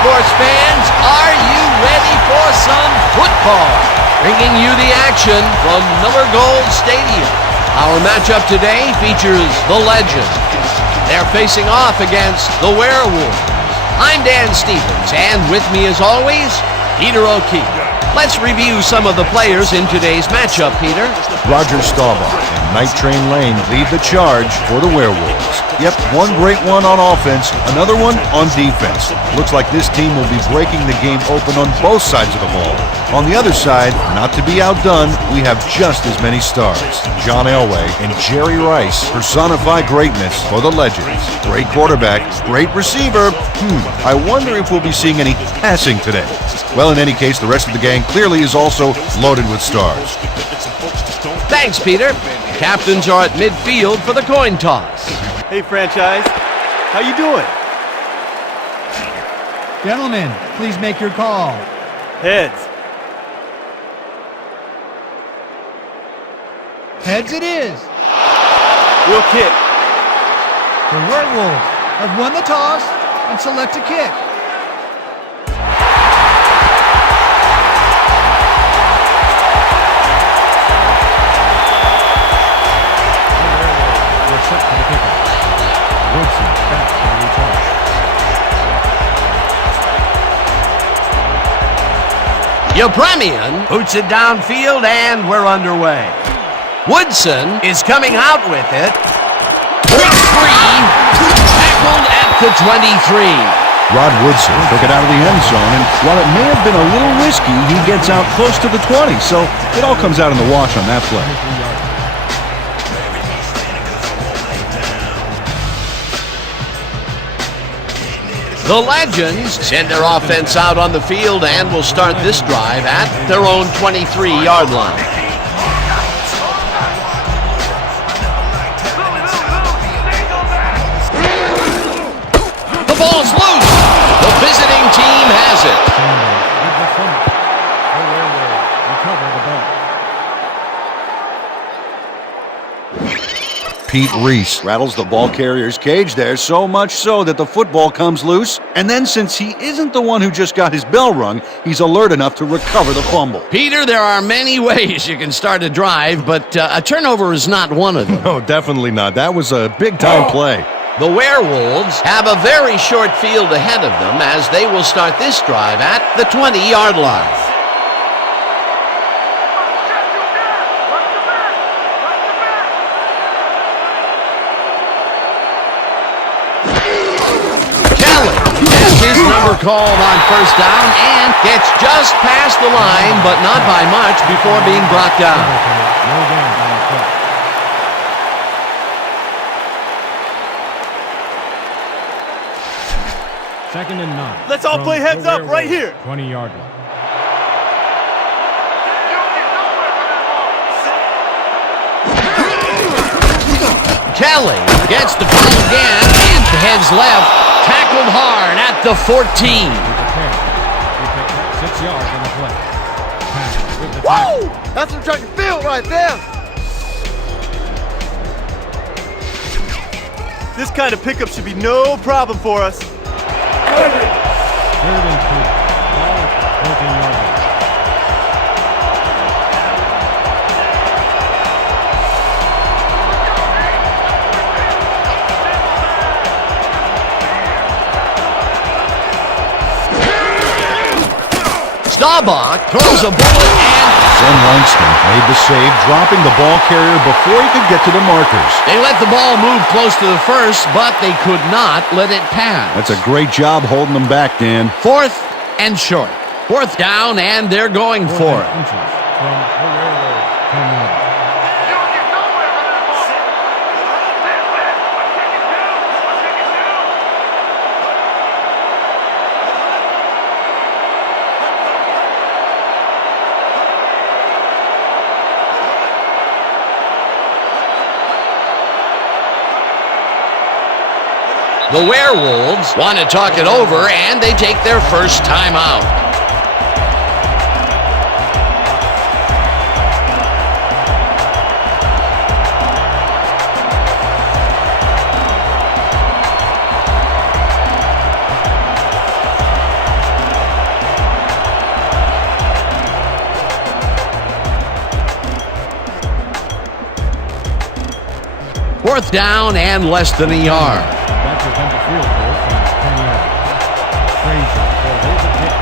sports fans, are you ready for some football? Bringing you the action from Miller Gold Stadium. Our matchup today features the Legends. They're facing off against the Werewolves. I'm Dan Stevens, and with me as always, Peter O'Keefe. Let's review some of the players in today's matchup, Peter. Roger Staubach and Night Train Lane lead the charge for the Werewolves. Yep, one great one on offense, another one on defense. Looks like this team will be breaking the game open on both sides of the ball. On the other side, not to be outdone, we have just as many stars. John Elway and Jerry Rice personify greatness for the Legends. Great quarterback, great receiver. I wonder if we'll be seeing any passing today. Well, in any case, the rest of the gang clearly is also loaded with stars. Thanks, Peter. Captains are at midfield for the coin toss. Hey, franchise. How you doing? Gentlemen, please make your call. Heads. Heads it is. We'll kick. The Werewolves have won the toss and select a kick. Set for the kickoff. Woodson back for the return. Yepremian boots it downfield, and we're underway. Woodson is coming out with it. Breaks free. Tackled at the 23. Rod Woodson took it out of the end zone, and while it may have been a little risky, he gets out close to the 20, so it all comes out in the wash on that play. The Legends send their offense out on the field and will start this drive at their own 23-yard line. The ball's loose. The visiting team has it. Pete Reese rattles the ball carrier's cage there, so much so that the football comes loose. And then, since he isn't the one who just got his bell rung, he's alert enough to recover the fumble. Peter, there are many ways you can start a drive, but a turnover is not one of them. No, definitely not. That was a big-time play. The Werewolves have a very short field ahead of them as they will start this drive at the 20-yard line. His number called on first down and gets just past the line, but not by much before being brought down. Second and 9. Let's all play heads up right here. 20-yard line. Kelly gets the ball again and heads left. Tackled hard at the 14. 6 yards on the play. Woo! That's some track and field right there. This kind of pickup should be no problem for us. Third and 2. Ball at 14-yard line. Staubach throws a bullet and Zen Langston made the save, dropping the ball carrier before he could get to the markers. they let the ball move close to the first, but they could not let it pass. That's a great job holding them back, Dan. 4th and short. 4th down, and they're going for it. Inches from the Werewolves 10 yards. The Werewolves want to talk it over, and they take their first timeout. 4th down and less than a yard. That's attempted field goal from 10 yards. Frazier holds the kick.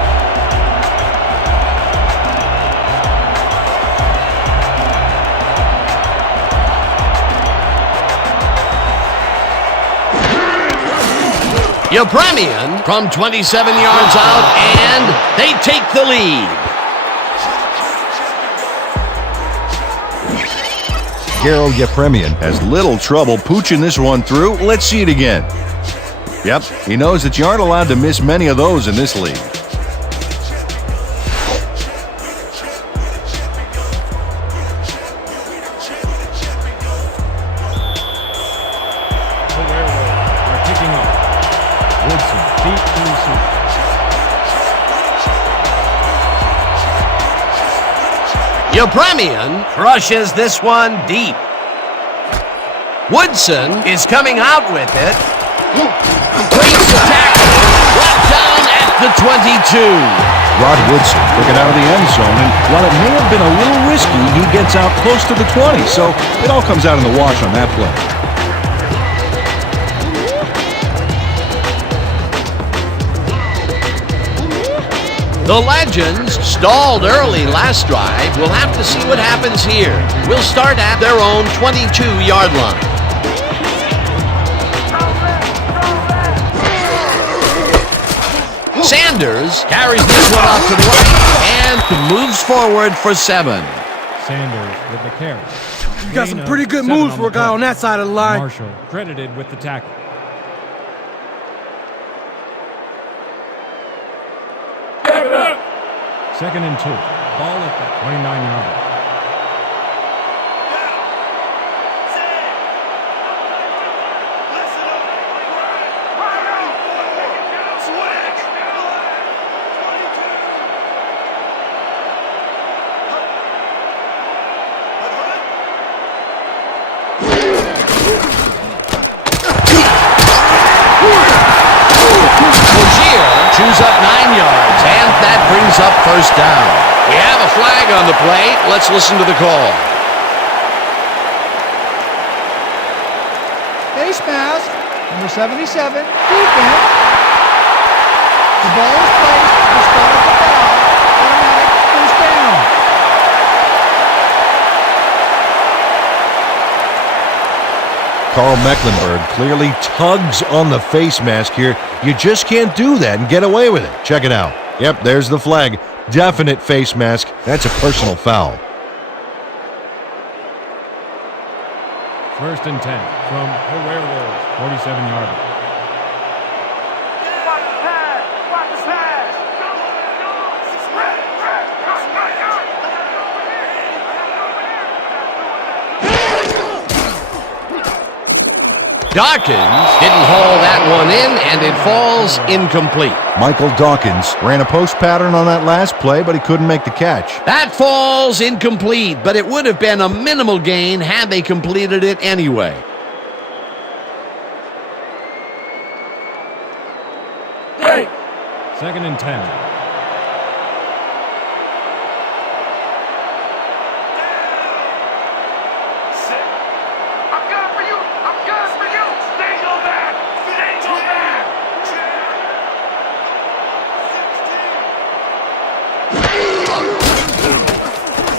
Yepremian from 27 yards out, and they take the lead. Garo Yepremian has little trouble pooching this one through. Let's see it again. Yep, he knows that you aren't allowed to miss many of those in this league. The Werewolves are kicking off. Woodson deep to receive. Yepremian crushes this one deep. Woodson is coming out with it. Breaks the tackle. Brought down at the 22. Rod Woodson took it out of the end zone, and while it may have been a little risky, he gets out close to the 20, so it all comes out in the wash on that play. The Legends stalled early last drive. We'll have to see what happens here. We'll start at their own 22-yard line. Sanders carries this one off to the right and moves forward for 7. Sanders with the carry. You got some pretty good moves for a guy on that side of the line. Marshall credited with the tackle. Second and 2. Ball at the 29-yard line. Chews up 9 yards, and that brings up 1st down. We have a flag on the play. Let's listen to the call. Face mask, number 77, defense. The ball is placed at the start of the foul. Automatic first down. Carl Mecklenburg clearly tugs on the face mask here. You just can't do that and get away with it. Check it out. Yep, there's the flag. Definite face mask. That's a personal foul. 1st and 10 from the Werewolves, 47-yard line. Dawkins didn't haul that one in, and it falls incomplete. Michael Dawkins ran a post pattern on that last play, but he couldn't make the catch. That falls incomplete, but it would have been a minimal gain had they completed it anyway. Second and 10.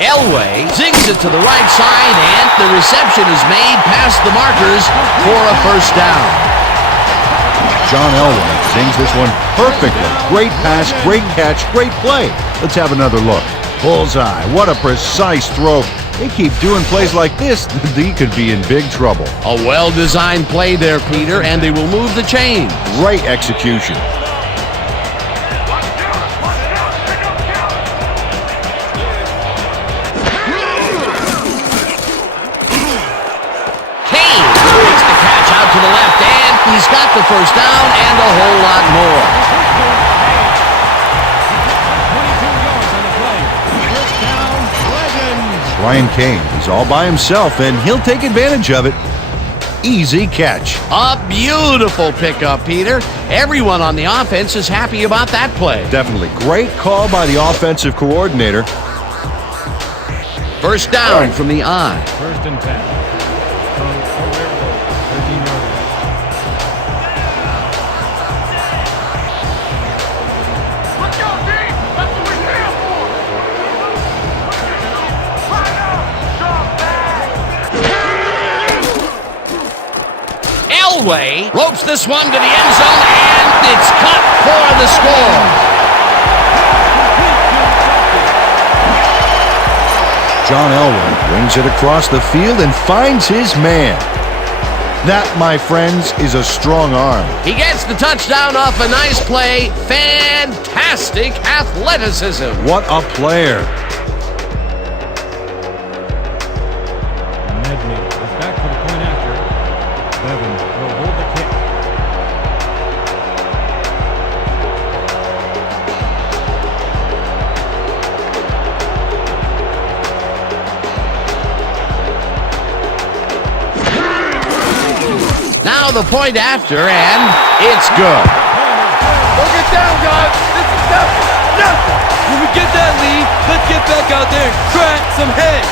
Elway zigs it to the right side, and the reception is made past the markers for a 1st down. John Elway zings this one perfectly. Great pass, great catch, great play. Let's have another look. Bullseye. What a precise throw. They keep doing plays like this, they could be in big trouble. A well-designed play there, Peter, and they will move the chains. Great execution. To the left, and he's got the 1st down and a whole lot more. 22 yards on the play. 1st down, Legends. Ryan Kane is all by himself, and he'll take advantage of it. Easy catch. A beautiful pickup, Peter. Everyone on the offense is happy about that play. Definitely. Great call by the offensive coordinator. 1st down from the eye. 1st and 10 from the Werewolves. Elway ropes this one to the end zone, and it's cut for the score. John Elway wings it across the field and finds his man. That, my friends, is a strong arm. He gets the touchdown off a nice play. Fantastic athleticism. What a player. Medley is back for the point after. Bevin will hold the kick. Now the point after, and it's good. Don't get down, guys. This is nothing. When we get that lead, let's get back out there and crack some heads.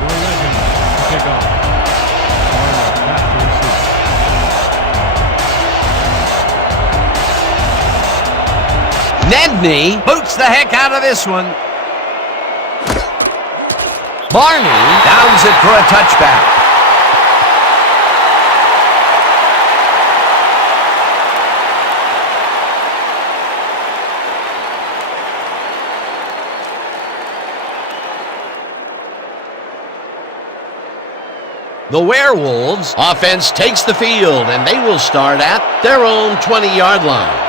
Your legend to kick off. Barber back to receive. Nedney boots the heck out of this one. Barney downs it for a touchback. The Werewolves offense takes the field, and they will start at their own 20-yard line.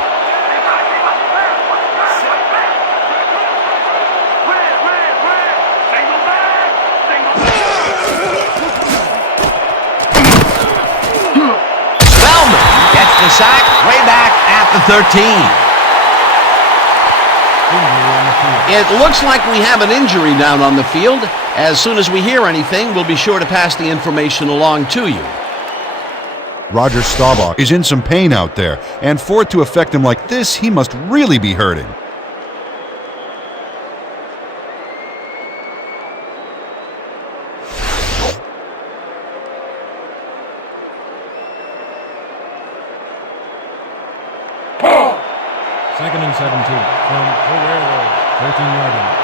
The sack way back at the 13. It looks like we have an injury down on the field. As soon as we hear anything, we'll be sure to pass the information along to you. Roger Staubach is in some pain out there, and for it to affect him like this, he must really be hurting. Second and 17 from the Werewolves, 13-yard line.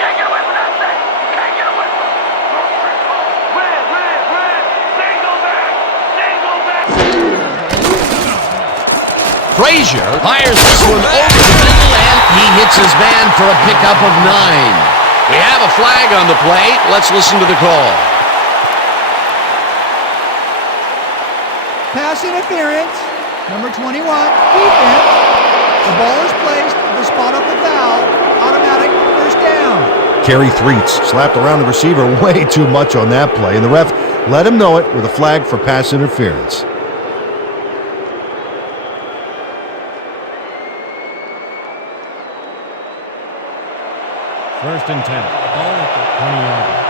Can't get away from that thing. Can't get away from it. Red. Single back. Frazier fires this one over the middle, and he hits his man for a pickup of 9. We have a flag on the play. Let's listen to the call. Pass interference, number 21, defense. The ball is placed at the spot of the foul. Automatic first down. Kerry Threets slapped around the receiver way too much on that play, and the ref let him know it with a flag for pass interference. First and 10. Ball at the 20-yard line.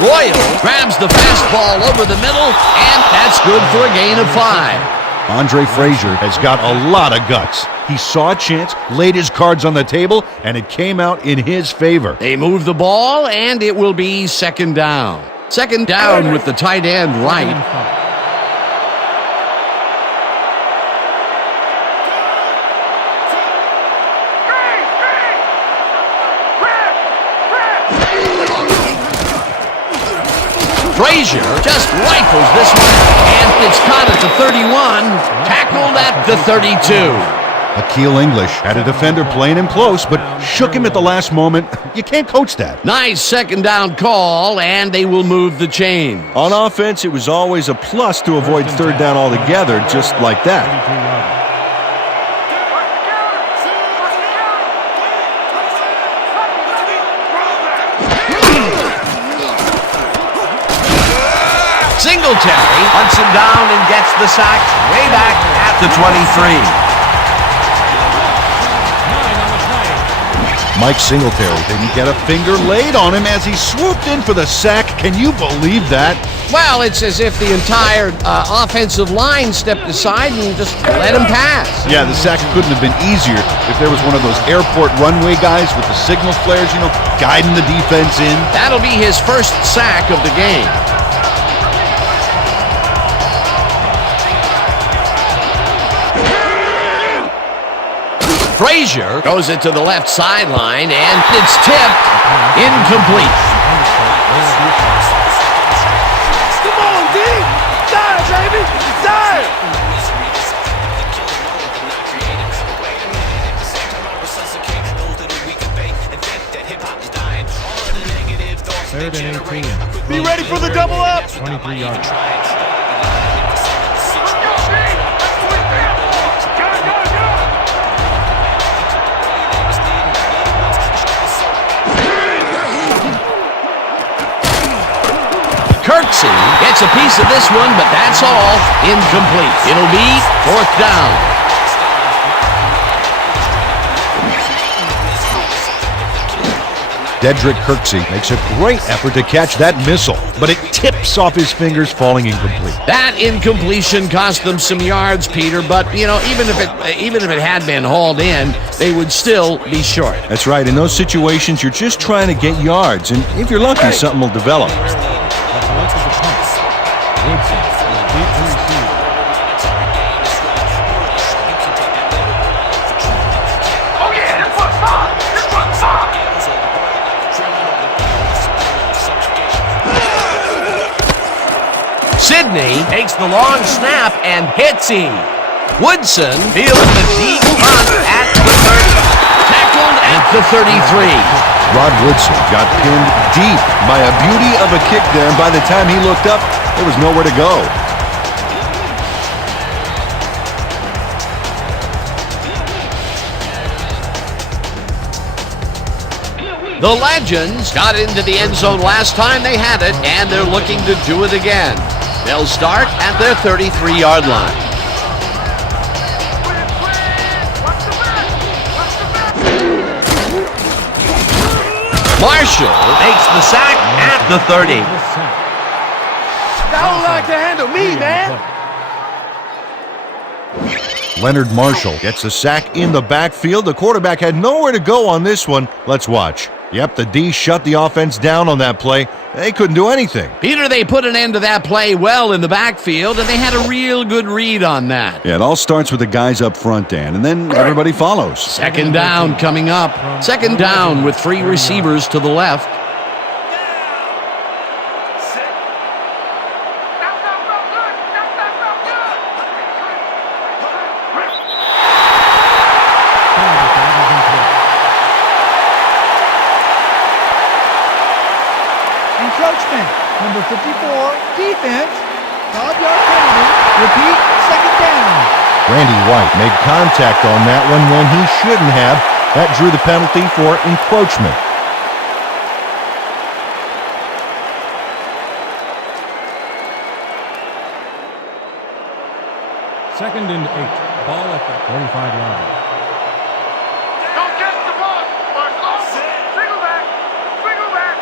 Royal grabs the fastball over the middle, and that's good for a gain of 5. Andre Frazier has got a lot of guts. He saw a chance, laid his cards on the table, and it came out in his favor. They move the ball, and it will be second down. Second down with the tight end right. Frazier just rifles this one, and it's caught at the 31, tackled at the 32. Akeel English had a defender playing him close, but shook him at the last moment. You can't coach that. Nice second down call, and they will move the chain. On offense, it was always a plus to avoid third down altogether, just like that. 32-yard line. Singletary hunts him down and gets the sack way back at the 23. Mike Singletary didn't get a finger laid on him as he swooped in for the sack. Can you believe that? Well, it's as if the entire offensive line stepped aside and just let him pass. Yeah, the sack couldn't have been easier if there was one of those airport runway guys with the signal flares, guiding the defense in. That'll be his first sack of the game. Frazier goes it to the left sideline, and it's tipped. Incomplete. Come on, D! Die, baby! Die! Third and 18. Be ready for the double up. 23 yards. Kirksey gets a piece of this one, but that's all. Incomplete. It'll be fourth down. Dedrick Kirksey makes a great effort to catch that missile, but it tips off his fingers, falling incomplete. That incompletion cost them some yards, Peter, but, even if it had been hauled in, they would still be short. That's right. In those situations, you're just trying to get yards, and if you're lucky, something will develop. Woodson is deep to receive. Sidney takes the long snap and hits him. Woodson fields the deep punt at the 30. Tackled at the 33. Rod Woodson got pinned deep by a beauty of a kick there, and by the time he looked up, there was nowhere to go. The Legends got into the end zone last time they had it, and they're looking to do it again. They'll start at their 33-yard line. Marshall makes the sack at the 30. I don't like to handle me, man. Leonard Marshall gets a sack in the backfield. The quarterback had nowhere to go on this one. Let's watch. Yep, the D shut the offense down on that play. They couldn't do anything. Peter, they put an end to that play well in the backfield, and they had a real good read on that. Yeah, it all starts with the guys up front, Dan, and then everybody follows. Second down coming up. Second down with three receivers to the left. Encroachment. Number 54, defense. 5-yard penalty. Repeat, second down. Randy White made contact on that one when he shouldn't have. That drew the penalty for encroachment. Second and 8. Ball at the 35-yard line. Don't get the ball. Single back. Single back.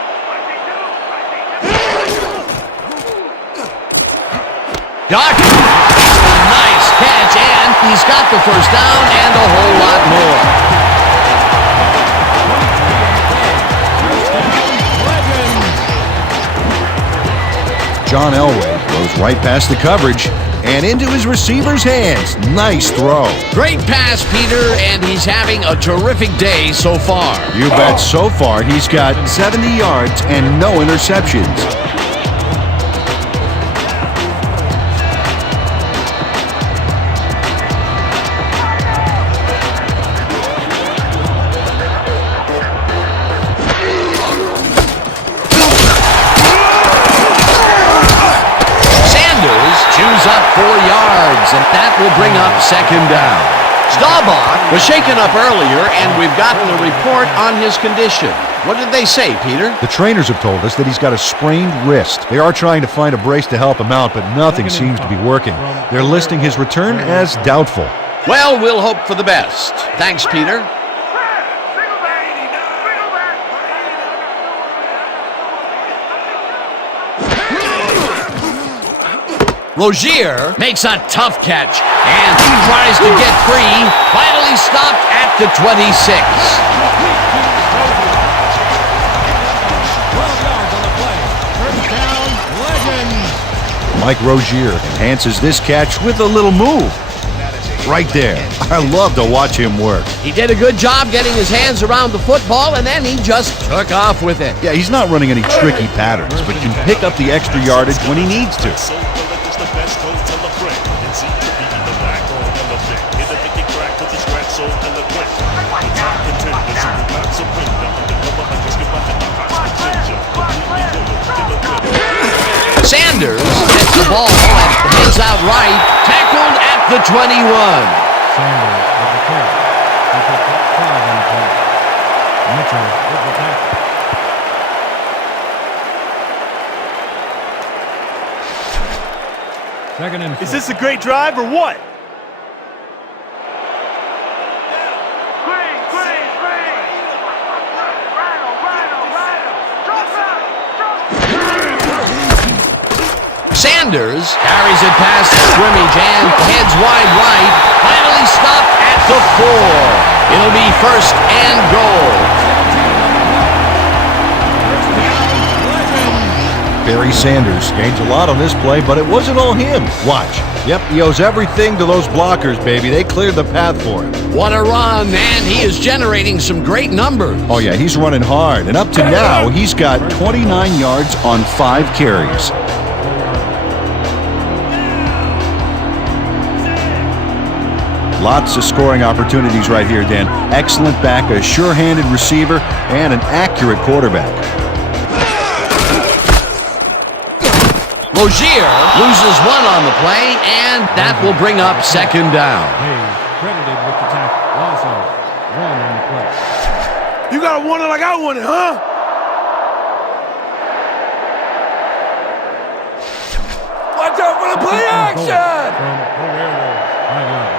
Doc, nice catch, and he's got the first down and a whole lot more. John Elway goes right past the coverage and into his receiver's hands. Nice throw. Great pass, Peter, and he's having a terrific day so far. You bet. So far, he's got 70 yards and no interceptions. Chews up 4 yards, and that will bring up second down. Staubach was shaken up earlier, and we've gotten a report on his condition. What did they say, Peter? The trainers have told us that he's got a sprained wrist. They are trying to find a brace to help him out, but nothing seems to be working. They're listing his return as doubtful. Well, we'll hope for the best. Thanks, Peter. Rozier makes a tough catch and tries to get free. Finally stopped at the 26. 12 yards on the play. First down, Legends. Mike Rozier enhances this catch with a little move. Right there. I love to watch him work. He did a good job getting his hands around the football, and then he just took off with it. Yeah, he's not running any tricky patterns, but can pick up the extra yardage when he needs to. Sanders gets the ball and heads out right, tackled at the 21. Sanders with the carry. He picked up 5 on the play. Mitchell with the tackle. Second and 4. Is this a great drive or what? Green, green, green. Rhino, rhino, rhino. Drop back, drop back. Sanders carries it past the scrimmage and heads wide right, finally stopped at the 4. It'll be first and goal. Barry Sanders gains a lot on this play, but it wasn't all him. Watch. Yep, he owes everything to those blockers, baby. They cleared the path for him. What a run, and he is generating some great numbers. Oh, yeah, he's running hard. And up to now, he's got 29 yards on 5 carries. Lots of scoring opportunities right here, Dan. Excellent back, a sure-handed receiver, and an accurate quarterback. Rozier loses one on the play, and that will bring up second down. Hayes credited with the tackle. Also, 1 on the play. You gotta want it like I want it, huh? Watch out for the play action! From the Werewolves. 5 yards.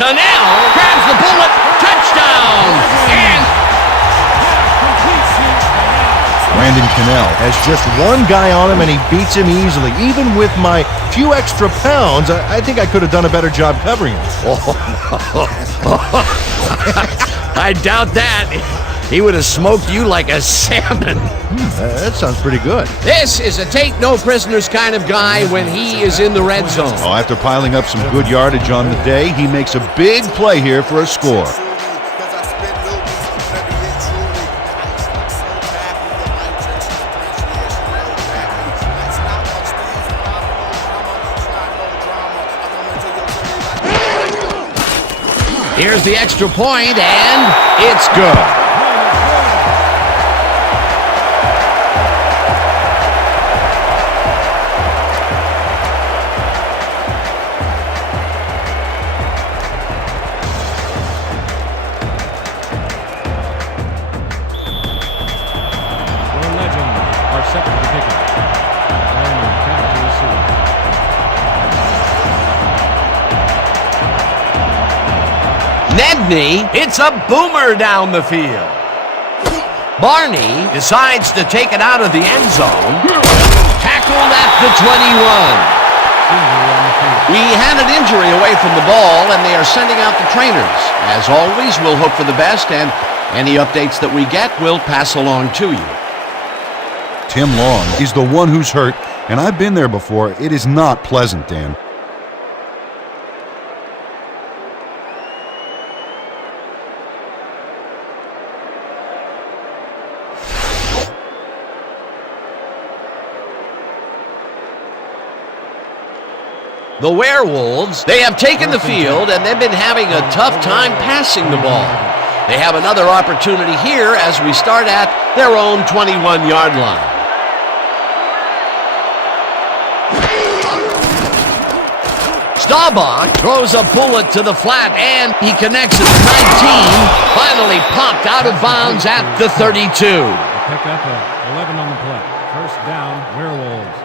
Cannell grabs the bullet, touchdown! And Brandon Cannell has just one guy on him, and he beats him easily. Even with my few extra pounds, I think I could have done a better job covering him. I doubt that. He would have smoked you like a salmon. That sounds pretty good. This is a take-no-prisoners kind of guy when he is in the red zone. Oh, after piling up some good yardage on the day, he makes a big play here for a score. Here's the extra point, and it's good. Set for the kickoff. Landon back to receive. Nedney, it's a boomer down the field. Barney decides to take it out of the end zone. Tackled at the 21. We had an injury away from the ball, and they are sending out the trainers. As always, we'll hope for the best, and any updates that we get, we'll pass along to you. Tim Long is the one who's hurt, and I've been there before. It is not pleasant, Dan. The Werewolves, they have taken the field, and they've been having a tough time passing the ball. They have another opportunity here as we start at their own 21-yard line. Staubach throws a bullet to the flat, and he connects at the 19. Finally popped out of bounds at the 32. Pick up a 11 on the play. First down, Werewolves.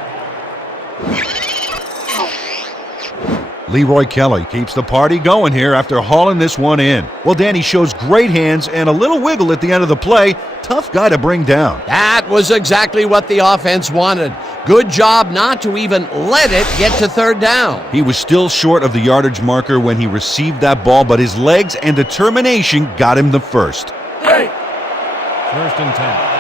Leroy Kelly keeps the party going here after hauling this one in. Well, Danny shows great hands and a little wiggle at the end of the play. Tough guy to bring down. That was exactly what the offense wanted. Good job not to even let it get to third down. He was still short of the yardage marker when he received that ball, but his legs and determination got him the first. Hey! First and 10.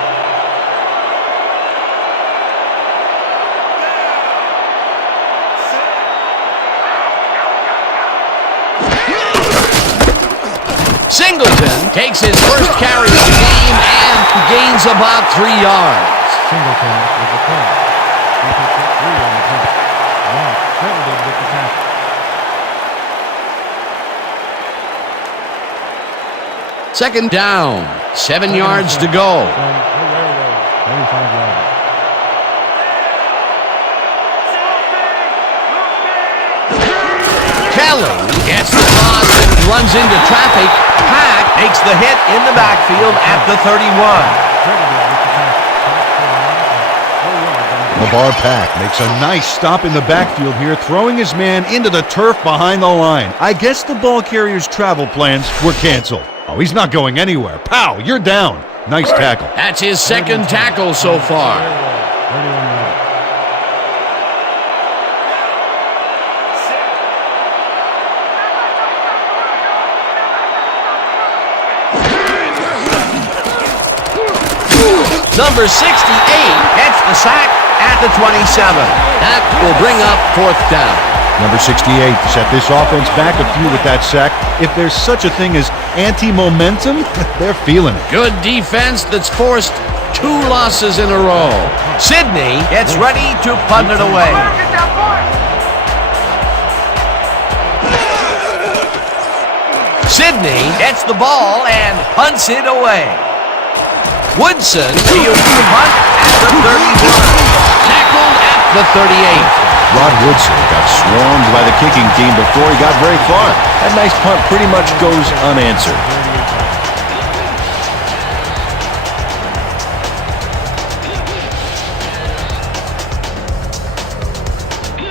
Singleton takes his first carry of the game and gains about 3 yards. Singleton with the play. He picked up 3 on the play. Watt credited with the tackle. Second down, 7 yards to go. From the Werewolves, 35 yards. Kelly gets the toss and runs into traffic. Pack makes the hit in the backfield at the 31. Credited with the tackle. Lavar Pack makes a nice stop in the backfield here, throwing his man into the turf behind the line. I guess the ball carrier's travel plans were canceled. Oh, he's not going anywhere. Pow, you're down. Nice tackle. That's his second tackle so far. 31 yards. Number 68 gets the sack at the 27. That will bring up fourth down. Number 68 set this offense back a few with that sack. If there's such a thing as anti-momentum, they're feeling it. Good defense that's forced 2 losses in a row. Sidney gets ready to punt it away. Get that point! Sidney gets the ball and punts it away. Woodson fields the punt at the 31. Tackled at the 38. Rod Woodson got swarmed by the kicking team before he got very far. That nice punt pretty much goes unanswered.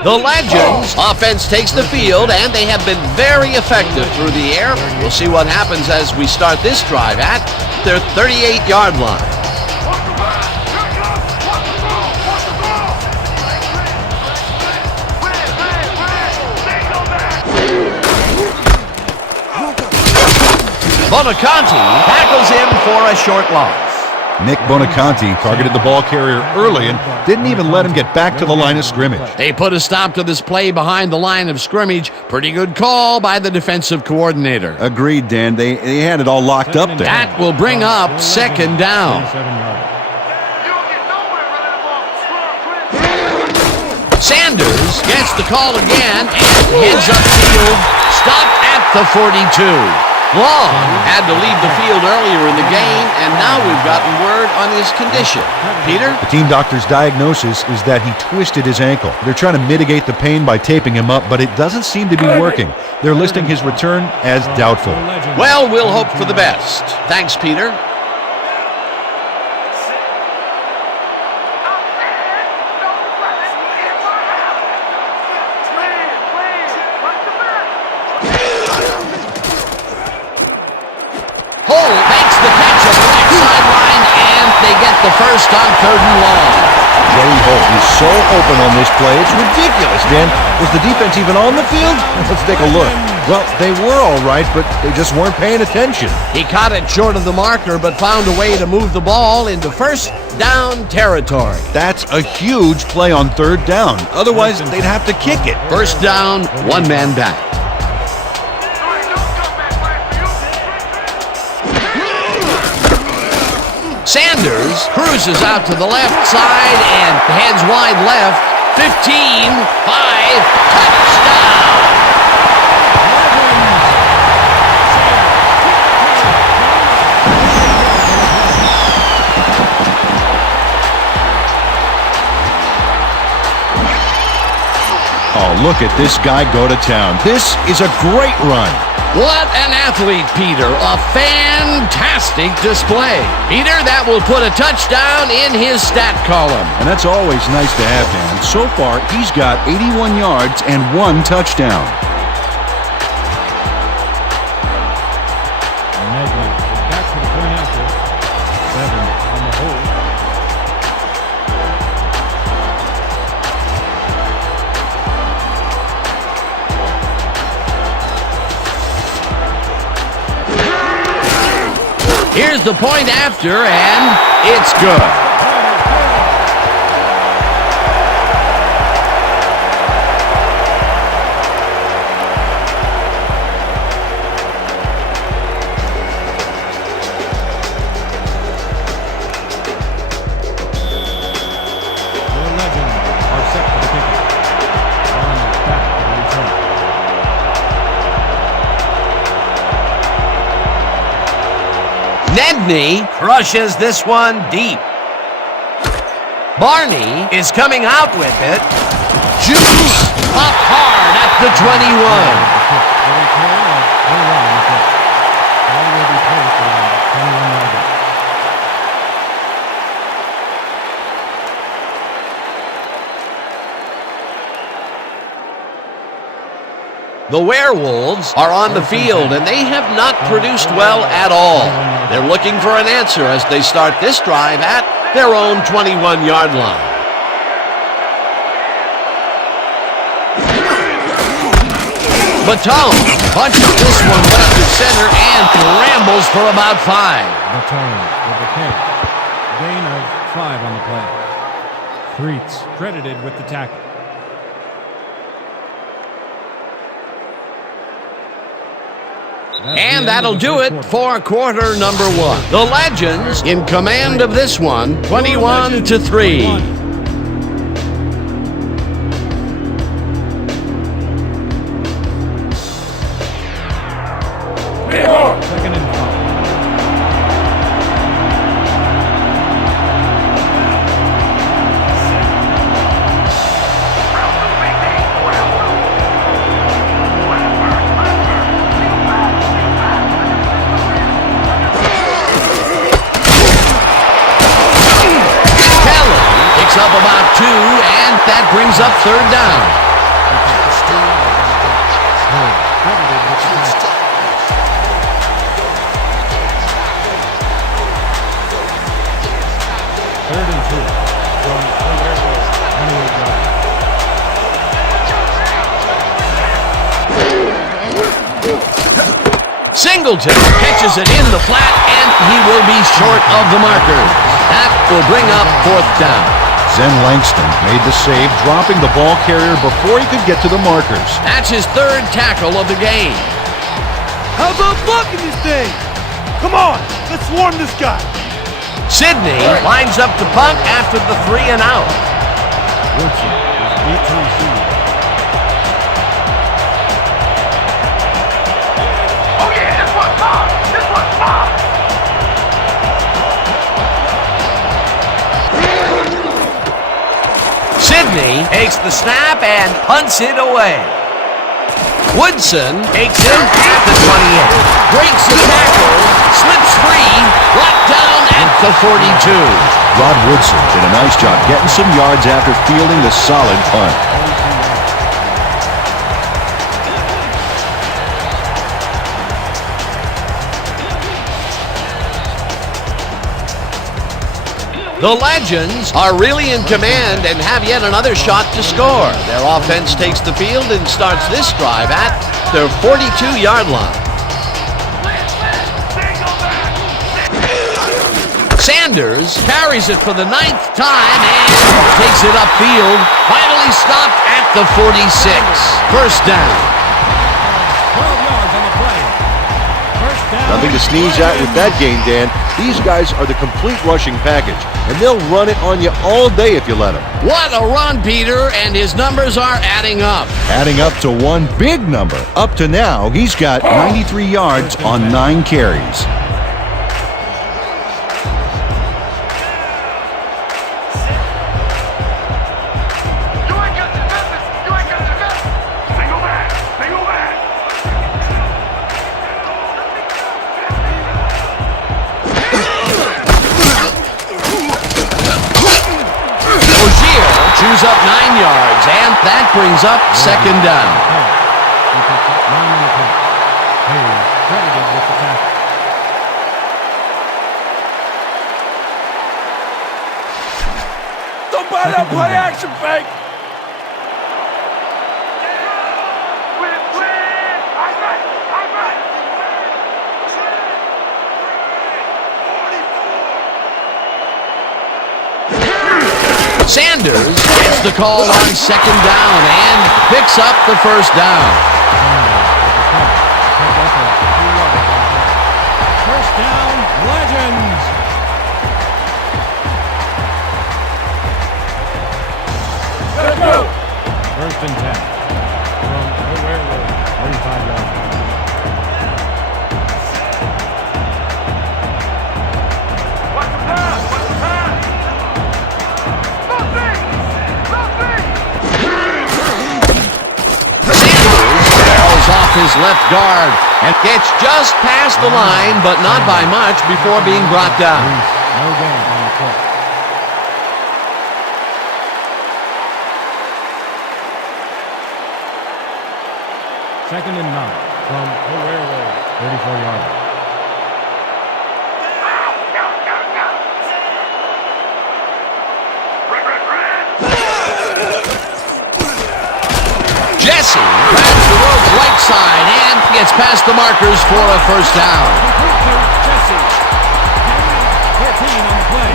The Legends offense takes the field, and they have been very effective through the air. We'll see what happens as we start this drive at their 38-yard line. Watch the back! Here it comes! Watch the ball! Watch the ball! Stay go back! Bonaconti tackles him for a short loss. Nick Bonaconti targeted the ball carrier early and didn't even let him get back to the line of scrimmage. They put a stop to this play behind the line of scrimmage. Pretty good call by the defensive coordinator. Agreed, Dan. They had it all locked up there. That will bring up second down. 27 yards. You don't get nowhere running the ball. Scrub, Chris! Sanders gets the call again and heads upfield. Stop at the 42. Long had to leave the field earlier in the game, and now we've gotten word on his condition. Peter? The team doctor's diagnosis is that he twisted his ankle. They're trying to mitigate the pain by taping him up, but it doesn't seem to be working. They're listing his return as doubtful. Well, we'll hope for the best. Thanks, Peter. Holt makes the catch on the right sideline, and they get the first on 3rd and long. Joey Holt is so open on this play. It's ridiculous, Dan. Was the defense even on the field? Let's take a look. Well, they were all right, but they just weren't paying attention. He caught it short of the marker, but found a way to move the ball into first down territory. That's a huge play on 3rd down. Otherwise, they'd have to kick it. First down, 1 man back. Sanders cruises out to the left side and heads wide left. 15, 5, touchdown! Oh, look at this guy go to town. This is a great run. What an athlete, Peter. A fantastic display. Peter, that will put a touchdown in his stat column. And that's always nice to have, Dan. So far, he's got 81 yards and 1 touchdown. Here's the point after, and it's good. Nedney crushes this one deep. Barney is coming out with it. Juice up hard at the 21. The Werewolves are on the field, and they have not produced well at all. They're looking for an answer as they start this drive at their own 21-yard line. Baton punches this one left to center and rambles for about 5. Baton with the kick. Gain of 5 on the play. Threets credited with the tackle. And that'll do it for quarter number 1. The Legends in command of this one, 21-3. Second and 5. Up about 2, and that brings up third down. Third and 2 from the Werewolves, 28 yards. Singleton catches it in the flat, and he will be short of the marker. That will bring up fourth down. Zen Langston made the save, dropping the ball carrier before he could get to the markers. That's his third tackle of the game. How about blocking this thing? Come on, let's swarm this guy. Sidney lines up to punt after the 3 and out. Woodson is beat to receive. Oh yeah, this one's mine. This one's mine. Sidney takes the snap and punts it away. Woodson takes him at the 28. Breaks the tackle, slips free, brought down at the 42. Rod Woodson did a nice job getting some yards after fielding the solid punt. The Legends are really in command and have yet another shot to score. Their offense takes the field and starts this drive at their 42-yard line. Sanders carries it for the 9th time and takes it upfield. Finally stopped at the 46. First down. 12 yards on the play. First down. Nothing to sneeze at with that game, Dan. These guys are the complete rushing package, and they'll run it on you all day if you let them. What a run, Peter, and his numbers are adding up. Adding up to one big number. Up to now, he's got 93 yards on 9 carries. Chews up 9 yards, and that brings up second down. He picked up 9 on the play. Hayes credited with the tackle. Don't buy that play action fake. Sanders gets the call on second down and picks up the first down. First down, Legends. Let's go. First and 10 from the Werewolves, 35 yards. Watch the pass. Watch the pass. Nothing. Sanders falls off his left guard and gets just past the line, but not by much before being brought down. No gain on the play. Second and 9 from the Werewolves, 34 yards. Jesse grabs the rope right side and gets past the markers for a first down. Jesse. 14 on the play.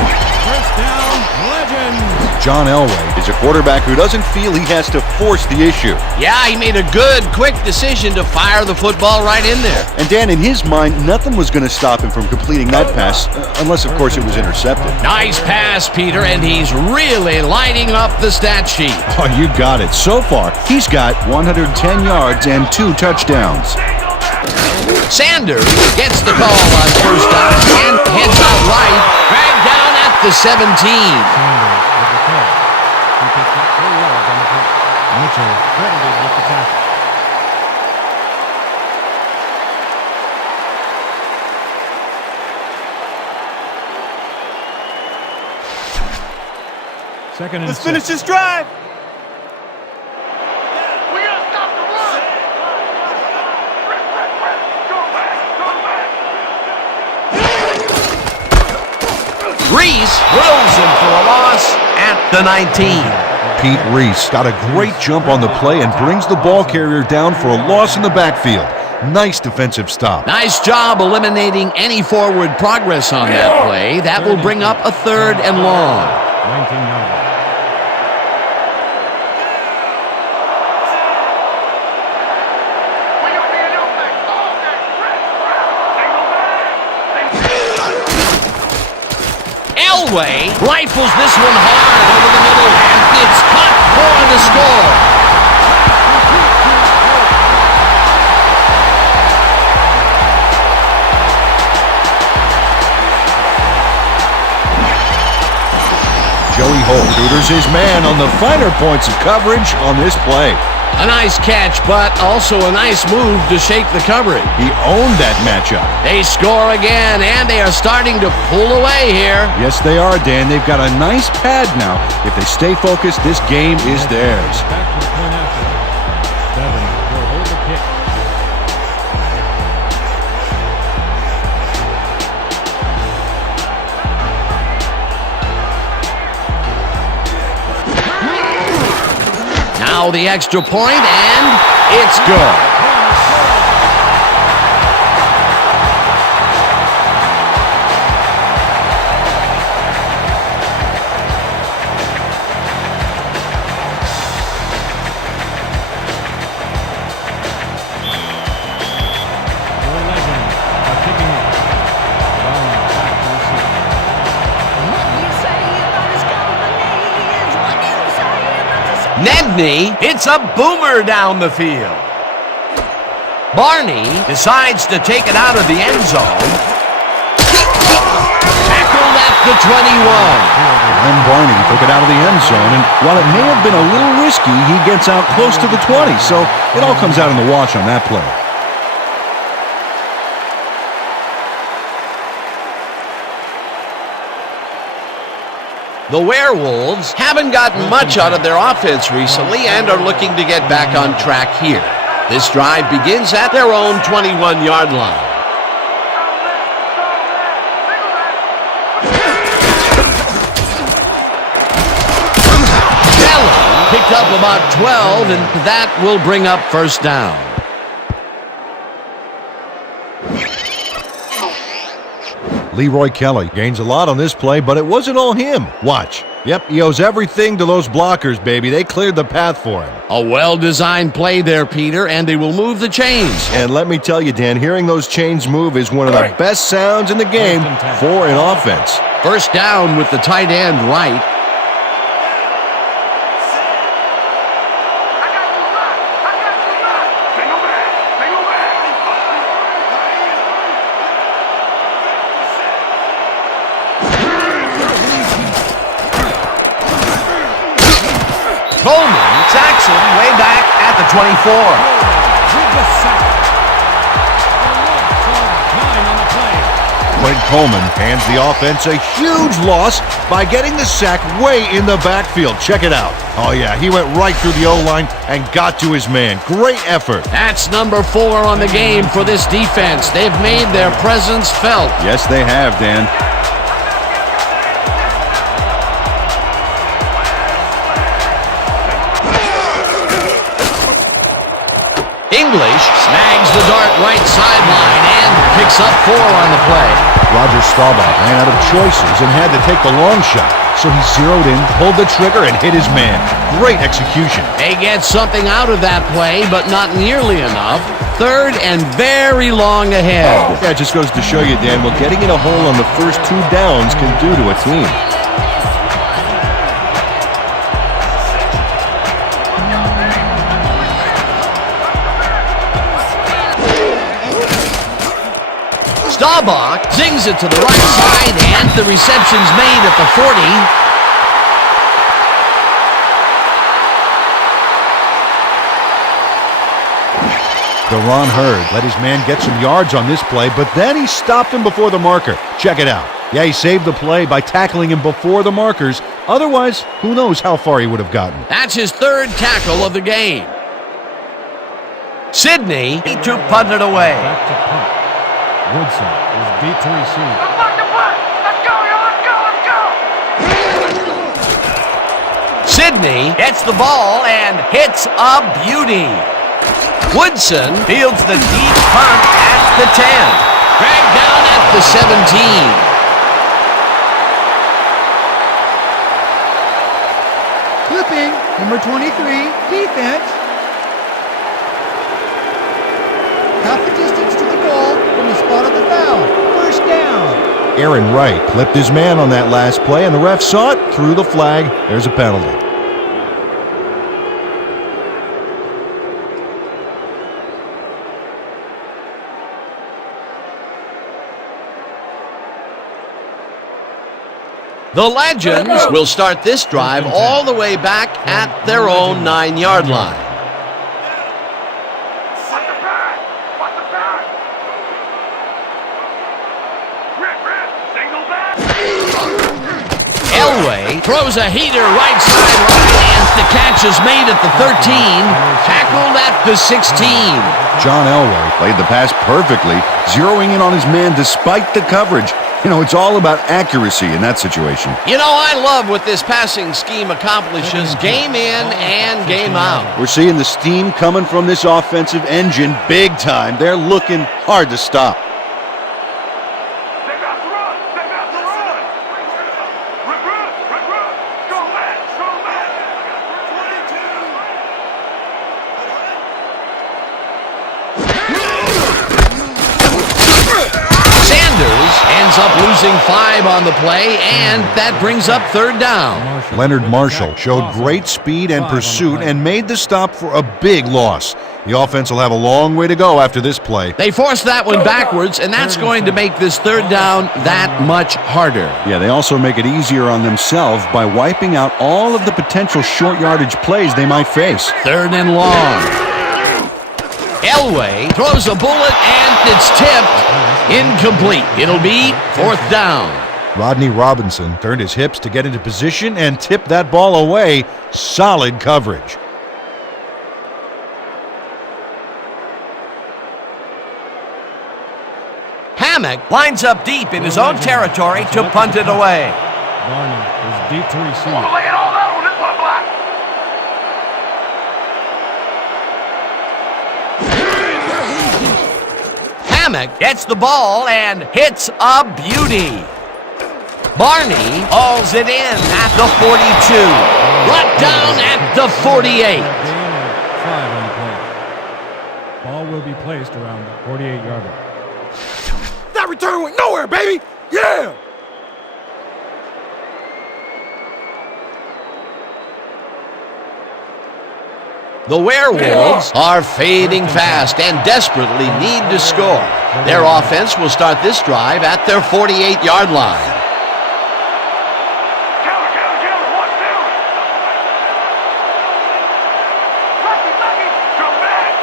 First down, Legends. John Elway is a quarterback who doesn't feel he has to force the issue. Yeah, he made a good, quick decision to fire the football right in there. And Dan, in his mind, nothing was going to stop him from completing that pass, unless, of course, it was intercepted. Nice pass, Peter, and he's really lighting up the stat sheet. Oh, you got it. So far, he's got 110 yards and 2 touchdowns. Sanders gets the call on first down and heads out right, dragged down at the 17. Sanders with the catch. He picked up 4 yards on the play. Mitchell credited with the tackle. Second and Let's 6. finish this drive. We gotta stop the run. Go back. Go back. Reese drills him for a loss at the 19. Pete Reese got a great jump on the play and brings the ball carrier down for a loss in the backfield. Nice defensive stop. Nice job eliminating any forward progress on that play. That will bring up a third and long. 19 yards. We gonna be in your thing all day. Single back. Elway rifles this one hard over the middle, and it's caught for the score. Joey Holt tutors his man on the finer points of coverage on this play. A nice catch, but also a nice move to shake the coverage. He owned that matchup. They score again, and they are starting to pull away here. Yes, they are, Dan. They've got a nice pad now. If they stay focused, this game is theirs. Back to the point after. 7 will hold the kick. Now the extra point, and it's good. Nedney hits a boomer down the field. Barney decides to take it out of the end zone. Tackled at the 21. And Barney took it out of the end zone, and while it may have been a little risky, he gets out close to the 20, so it all comes out in the wash on that play. The Werewolves haven't gotten much out of their offense recently and are looking to get back on track here. This drive begins at their own 21-yard line. Kelly picked up about 12, and that will bring up first down. Leroy Kelly gains a lot on this play, but it wasn't all him. Watch. Yep, he owes everything to those blockers, baby. They cleared the path for him. A well-designed play there, Peter, and they will move the chains. And let me tell you, Dan, hearing those chains move is one of the best sounds in the game for an offense. First down with the tight end right. Coleman sacks him way back at the 24. Brent Coleman hands the offense a huge loss by getting the sack way in the backfield. Check it out. Oh, yeah, he went right through the O-line and got to his man. Great effort. That's number 4 on the game for this defense. They've made their presence felt. Yes, they have, Dan. English snags the dart right sideline and picks up 4 on the play. Roger Staubach ran out of choices and had to take the long shot. So he zeroed in, pulled the trigger, and hit his man. Great execution. They get something out of that play, but not nearly enough. 3rd and very long ahead. Yeah, it just goes to show you, Dan, what getting in a hole on the first 2 downs can do to a team. Staubach zings it to the right side, and the reception's made at the 40. Deron Hurd let his man get some yards on this play, but then he stopped him before the marker. Check it out. Yeah, he saved the play by tackling him before the markers. Otherwise, who knows how far he would have gotten. That's his 3rd tackle of the game. Sidney to punt it away. Back to punt. Woodson is beat to receive. Let's go, yo, let's go! Sidney gets the ball and hits a beauty. Woodson fields the deep punt at the 10. Dragged down at the 17. Flipping, number 23, defense. Half the distance to the goal from the spot of the foul. First down. Aaron Wright clipped his man on that last play, and the ref saw it, threw the flag. There's a penalty. The Legends will start this drive all the way back at their own 9-yard line. Elway throws a heater right sideline, and the catch is made at the 13, tackled at the 16. John Elway played the pass perfectly, zeroing in on his man despite the coverage. You know, it's all about accuracy in that situation. You know, I love what this passing scheme accomplishes, game in and game out. We're seeing the steam coming from this offensive engine big time. They're looking hard to stop. They got to run! They got to run! Regroup! Regroup! Go back! Go back! 22! Sanders ends up losing 5 on the play, and that brings up 3rd down. Leonard Marshall showed great speed and pursuit and made the stop for a big loss. The offense will have a long way to go after this play. They forced that one backwards, and that's going to make this 3rd down that much harder. Yeah, they also make it easier on themselves by wiping out all of the potential short yardage plays they might face. 3rd and long. Elway throws a bullet, and it's tipped. Incomplete. It'll be 4th down. Rodney Robinson turned his hips to get into position and tipped that ball away. Solid coverage. Hammock lines up deep in his own territory to punt it away. Barney is beat to receive. Lay it all out on this one, Black! Hammock gets the ball and hits a beauty. Barney hauls it in at the 42. Brought down at the 48. Gain of 5 on the play. Ball will be placed around the 48-yard line. That return went nowhere, baby! Yeah! The Werewolves are fading fast and desperately need to score. Their offense will start this drive at their 48-yard line. Counter, counter, counter. Watch down. Lucky, lucky. Come back.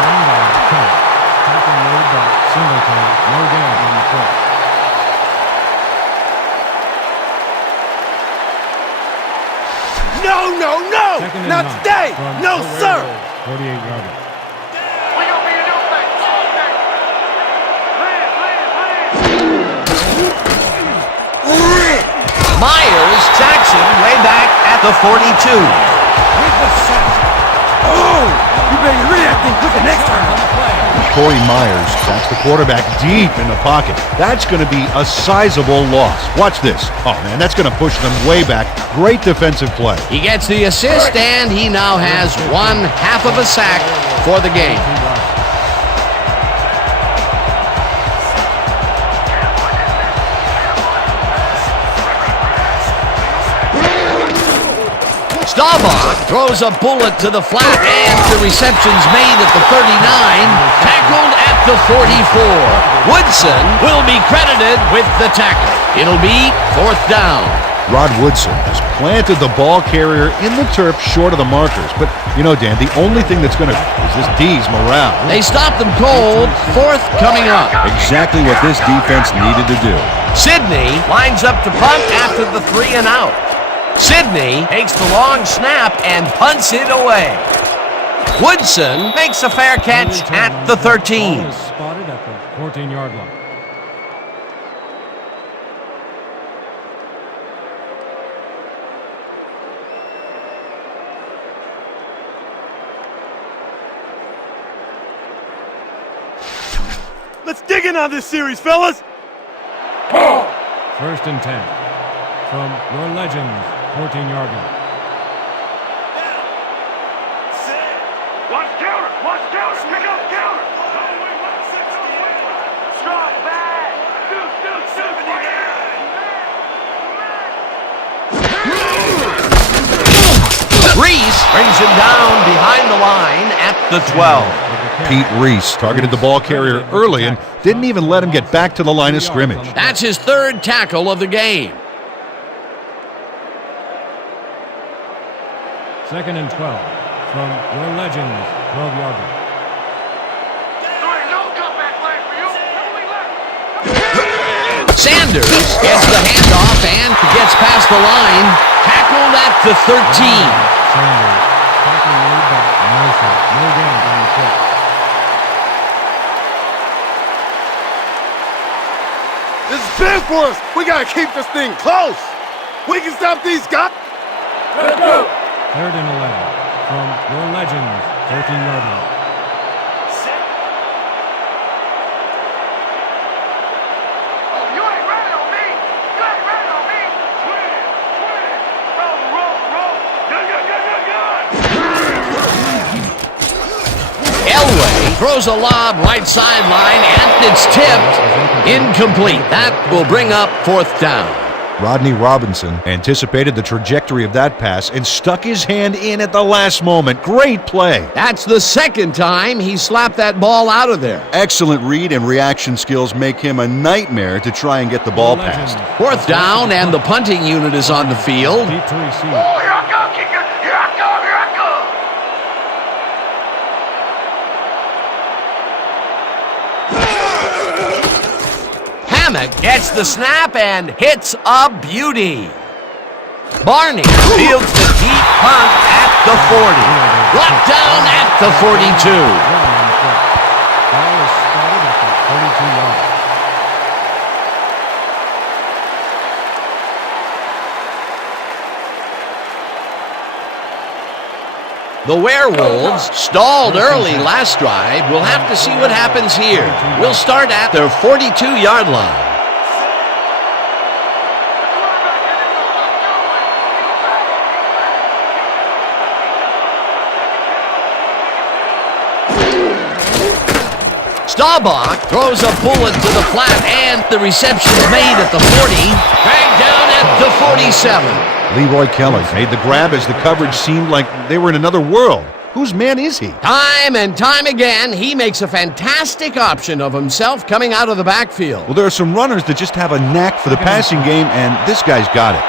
Run by Kelly. Tackle made by Singleton. No gain on the play. No, no, no! Second and Not 9 today! from No, the sir! Werewolves, 48-yard line. We gonna be in your face all day. Land. Myers sacks him way back at the 42. Oh! You better hurry that thing quicker next time! Corey Myers sacks the quarterback deep in the pocket. That's going to be a sizable loss. Watch this. Oh, man, that's going to push them way back. Great defensive play. He gets the assist, and he now has 1/2 of a sack for the game. Staubach throws a bullet to the flat, and the reception's made at the 39, tackled at the 44. Woodson will be credited with the tackle. It'll be 4th down. Rod Woodson has planted the ball carrier in the turf short of the markers. But, you know, Dan, the only thing that's going to is this D's morale. They stop them cold. 4th coming up. Exactly what this defense needed to do. Sidney lines up to punt after the 3 and out. Sidney takes the long snap and punts it away. Woodson makes a fair catch at the 13. Ball is spotted at the 14-yard line. Let's dig in on this series, fellas! 1st and 10 from your Legends, 14-yard line. Watch counter. Watch counter. Pick up counter. Strong back. Reese brings him down behind the line at the 12. Pete Reese targeted the ball carrier early and didn't even let him get back to the line of scrimmage. That's his 3rd tackle of the game. 2nd and 12 from your Legends, 12-yard line. There ain't no comeback lane for you. Sanders gets the handoff and gets past the line, tackled at the 13. Sanders, tackle made by Mercer. No gain on the play. This is big for us! We gotta keep this thing close! We can stop these guys! Let's go! 3rd and 11 from your Legends, 13-yard line. Oh, you ain't running on me. You ain't running on me. Twin. Roll. Good. Elway throws a lob right sideline, and it's tipped. Incomplete. That will bring up 4th down. Rodney Robinson anticipated the trajectory of that pass and stuck his hand in at the last moment. Great play. That's the 2nd time he slapped that ball out of there. Excellent read and reaction skills make him a nightmare to try and get the ball past. 4th down, and the punting unit is on the field. Deep to receive. Oh, here I come, kicker. Here I come. Hammock gets the snap and hits a beauty. Barney fields the deep punt at the 40. Brought down at the 42. Ball is spotted at the 32-yard line. The Werewolves stalled early last drive. We'll have to see what happens here. We'll start at their 42-yard line. Staubach throws a bullet to the flat, and the reception's made at the 40. Dragged down at the 47. Leroy Kelly made the grab as the coverage seemed like they were in another world. Whose man is he? Time and time again, he makes a fantastic option of himself coming out of the backfield. Well, there are some runners that just have a knack for the passing game, and this guy's got it.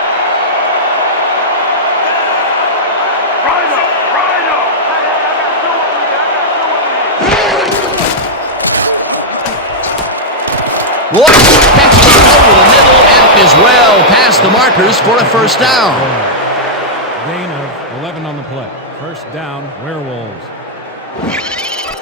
Royce catches it over the middle and is well past the markers for a first down. Gain of 11 on the play. First down, Werewolves.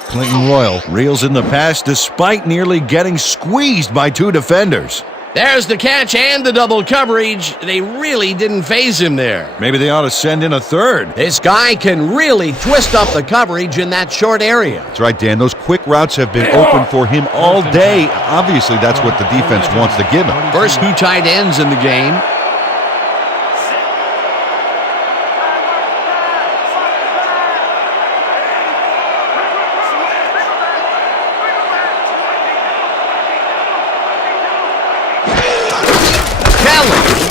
Clinton Royal reels in the pass despite nearly getting squeezed by two defenders. There's the catch and the double coverage. They really didn't phase him there. Maybe they ought to send in a third. This guy can really twist up the coverage in that short area. That's right, Dan. Those quick routes have been open for him all day. Obviously, that's what the defense wants to give him. First two tight ends in the game.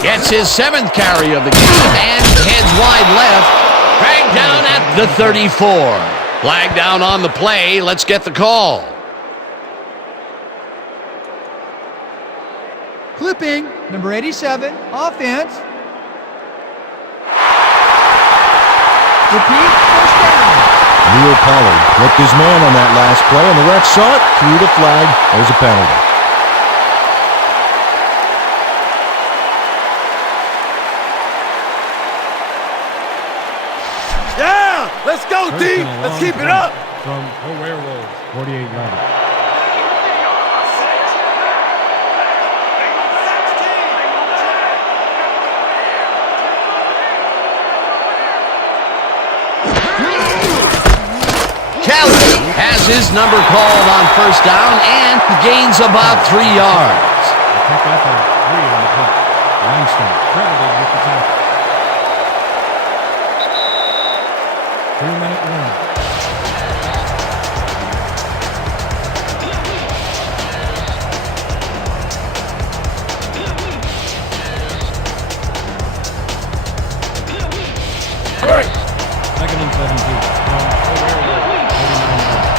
Gets his 7th carry of the game and heads wide left. Dragged down at the 34. Flag down on the play. Let's get the call. Clipping, number 87, offense. Repeat, first down. Neil Pollard flipped his man on that last play, and the ref saw it, threw the flag. There's a penalty. Let's go, D! Let's keep it up! From the Werewolves, 48 yards. Kelly has his number called on first down and gains about 3 yards. Pick up a 3 on the play. Langston credited with the tackle. 2-minute warning. Second and 17. From the Werewolves, 49 yards.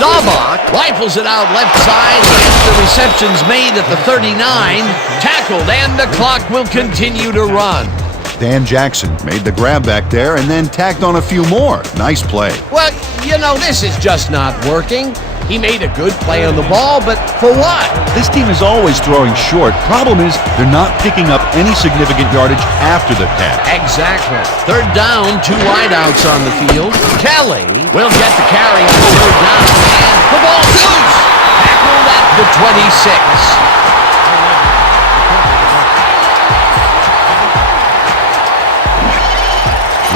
Staubach rifles it out left side, and the reception's made at the 39. Tackled, and the clock will continue to run. Dan Jackson made the grab back there and then tacked on a few more. Nice play. Well, you know, this is just not working. He made a good play on the ball, but for what? This team is always throwing short. Problem is, they're not picking up any significant yardage after the catch. Exactly. Third down, 2 wideouts on the field. Kelly will get the carry on third down, and the ball loose. Tackled at the 26.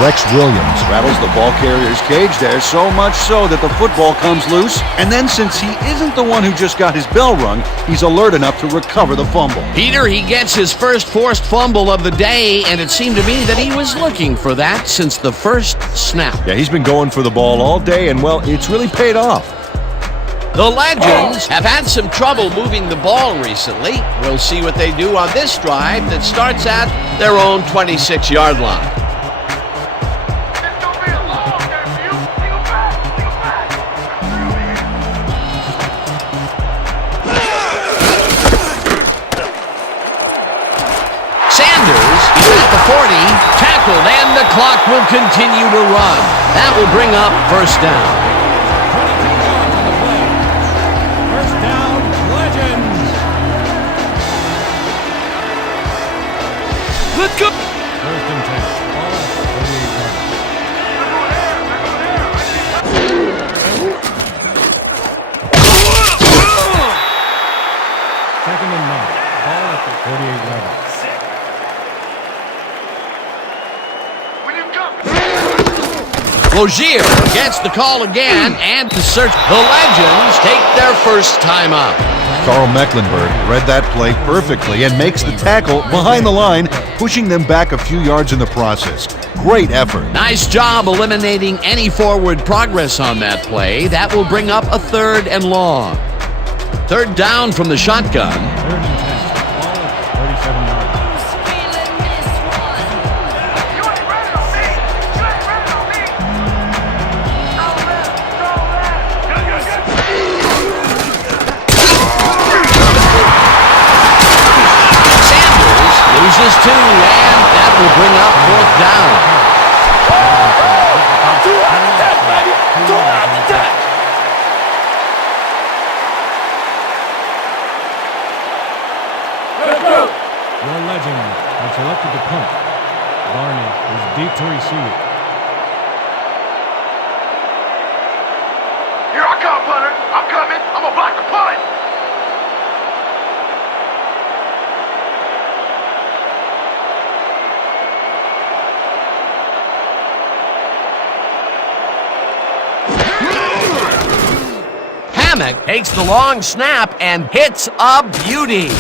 Rex Williams rattles the ball carrier's cage there, so much so that the football comes loose. And then, since he isn't the one who just got his bell rung, he's alert enough to recover the fumble. Peter, he gets his first forced fumble of the day, and it seemed to me that he was looking for that since the first snap. Yeah, he's been going for the ball all day, and, well, it's really paid off. The Legends have had some trouble moving the ball recently. We'll see what they do on this drive that starts at their own 26-yard line. At the 40, tackled, and the clock will continue to run. That will bring up first down. 22 yards on the play. First down, Legends. Let's go. First and 10. Ball at the 38 yards. Rozier gets the call again, and the search. The Legends take their first timeout. Carl Mecklenburg read that play perfectly and makes the tackle behind the line, pushing them back a few yards in the process. Great effort. Nice job eliminating any forward progress on that play. That will bring up a 3rd and long. 3rd down from the shotgun. 3rd and 10. Ball at 37 yards. You ain't ready on me. You ain't ready on me. Go left. Go left. Sanders loses 2, and that will bring up 4th down. 2 out of 10, baby. 2 out of 10. Let's go. Your Legend has selected the punt. Barney is deep to receive. Here I come, punter. I'm coming. I'm gonna block the punt. Hammock takes the long snap and hits a beauty.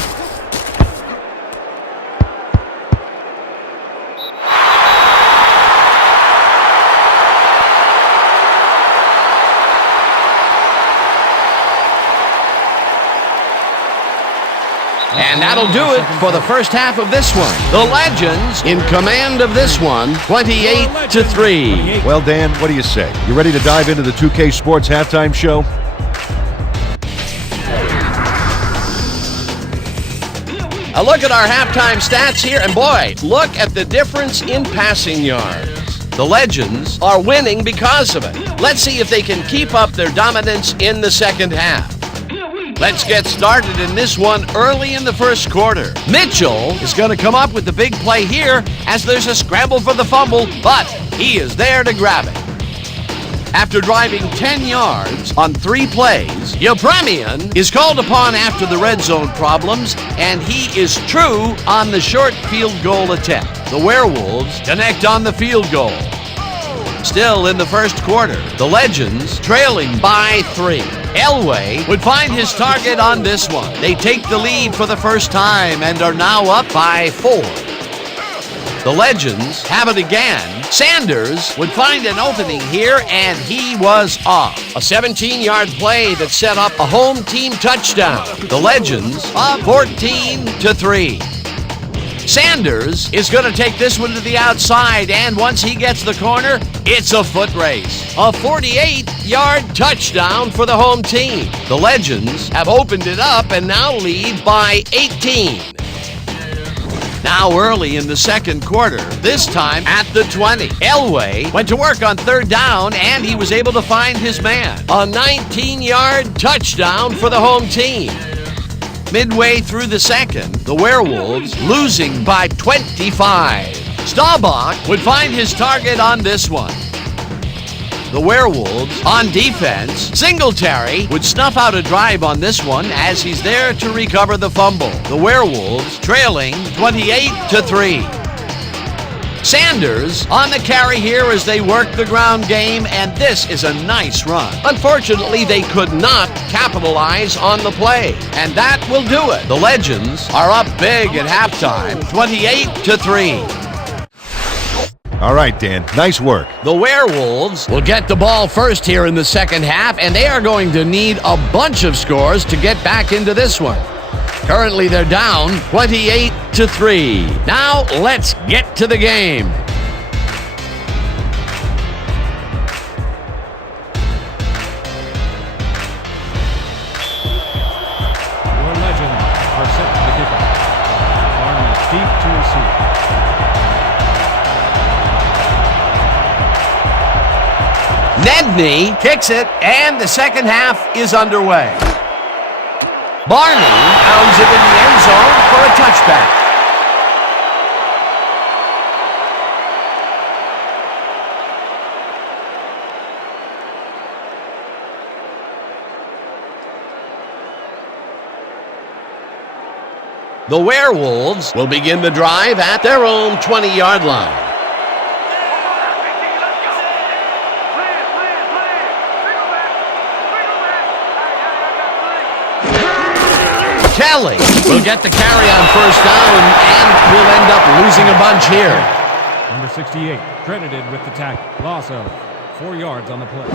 And that'll do it for the first half of this one. The Legends in command of this one, 28-3. Well, Dan, what do you say? You ready to dive into the 2K Sports halftime show? A look at our halftime stats here, and boy, look at the difference in passing yards. The Legends are winning because of it. Let's see if they can keep up their dominance in the second half. Let's get started in this one early in the first quarter. Mitchell is going to come up with the big play here as there's a scramble for the fumble, but he is there to grab it. After driving 10 yards on 3 plays, Yepremian is called upon after the red zone problems, and he is true on the short field goal attempt. The Werewolves connect on the field goal. Still in the first quarter, the Legends trailing by 3. Elway would find his target on this one. They take the lead for the first time and are now up by 4. The Legends have it again. Sanders would find an opening here, and he was off. A 17-yard play that set up a home team touchdown. The Legends up 14-3. Sanders is going to take this one to the outside, and once he gets the corner, it's a foot race. A 48-yard touchdown for the home team. The Legends have opened it up and now lead by 18. Now early in the second quarter, this time at the 20. Elway went to work on 3rd down, and he was able to find his man. A 19-yard touchdown for the home team. Midway through the second, the Werewolves losing by 25. Staubach would find his target on this one. The Werewolves on defense. Singletary would snuff out a drive on this one as he's there to recover the fumble. The Werewolves trailing 28-3. Sanders on the carry here as they work the ground game, and this is a nice run. Unfortunately, they could not capitalize on the play, and that will do it. The Legends are up big at halftime, 28-3. All right, Dan, nice work. The Werewolves will get the ball first here in the second half, and they are going to need a bunch of scores to get back into this one. Currently, they're down 28-3. Now, let's get to the game. Your Legends are set for the kickoff. Barney deep to receive. Nedney kicks it, and the second half is underway. Barney pounds it in the end zone for a touchback. The Werewolves will begin the drive at their own 20-yard line. Kelly will get the carry on first down and will end up losing a bunch here. Number 68, credited with the tackle. Loss of 4 yards on the play.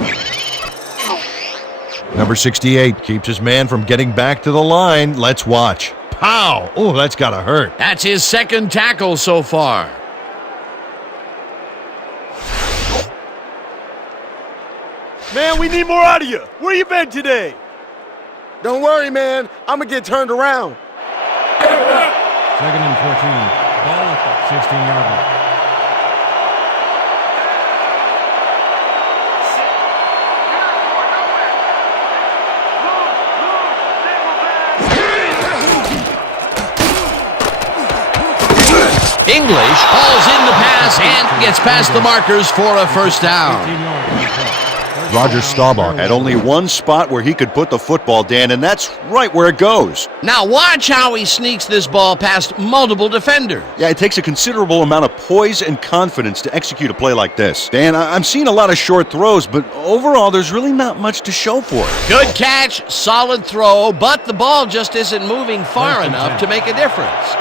Number 68 keeps his man from getting back to the line. Let's watch. Pow! Oh, that's got to hurt. That's his second tackle so far. Man, we need more out of you. Where you been today? Don't worry, man. I'm going to get turned around. Second and 14. Ball at the 16-yard line. English hauls in the pass and gets past the markers for a first down. Roger Staubach had only one spot where he could put the football, Dan, and that's right where it goes. Now watch how he sneaks this ball past multiple defenders. Yeah, it takes a considerable amount of poise and confidence to execute a play like this. Dan, I'm seeing a lot of short throws, but overall, there's really not much to show for it. Good catch, solid throw, but the ball just isn't moving far enough to make a difference.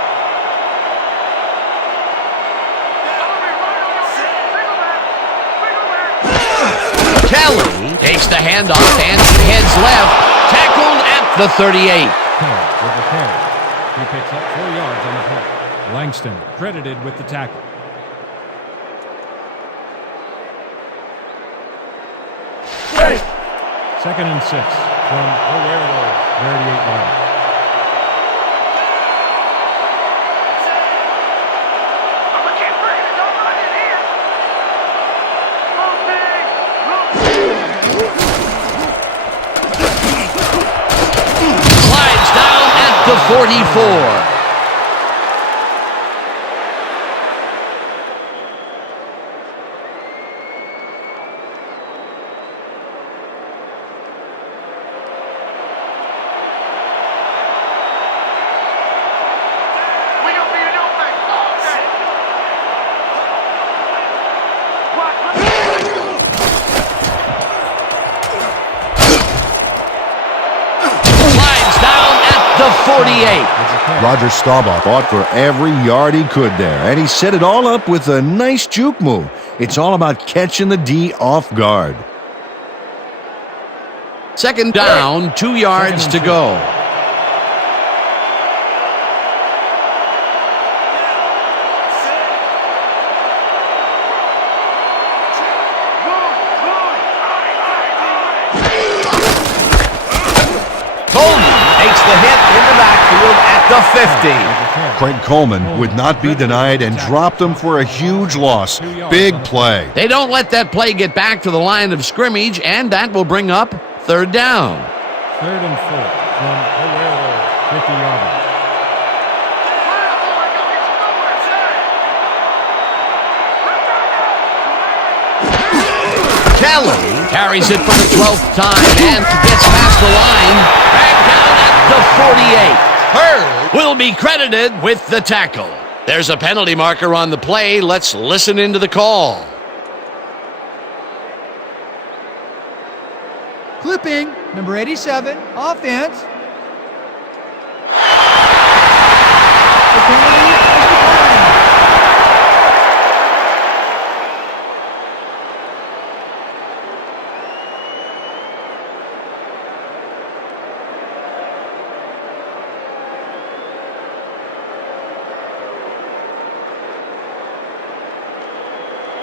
Kelly takes the handoff and heads left, tackled at the 38. With the carry. He picks up 4 yards on the play. Langston credited with the tackle. Second and 6 from the Werewolves, 38-yard line. Slides down at the 44. The 48. Roger Staubach fought for every yard he could there, and he set it all up with a nice juke move. It's all about catching the D off guard. Second down, 2 yards to go. Takes the hit in the backfield at the 50. Craig Coleman would not be denied and dropped him for a huge loss. Big play. They don't let that play get back to the line of scrimmage, and that will bring up third down. Third and 4 from the Werewolves, 50-yard line. Kelly carries it for the 12th time and gets past the line. Back down at the 48. Hurd will be credited with the tackle. There's a penalty marker on the play. Let's listen into the call. Clipping, number 87, offense. The penalty is declined.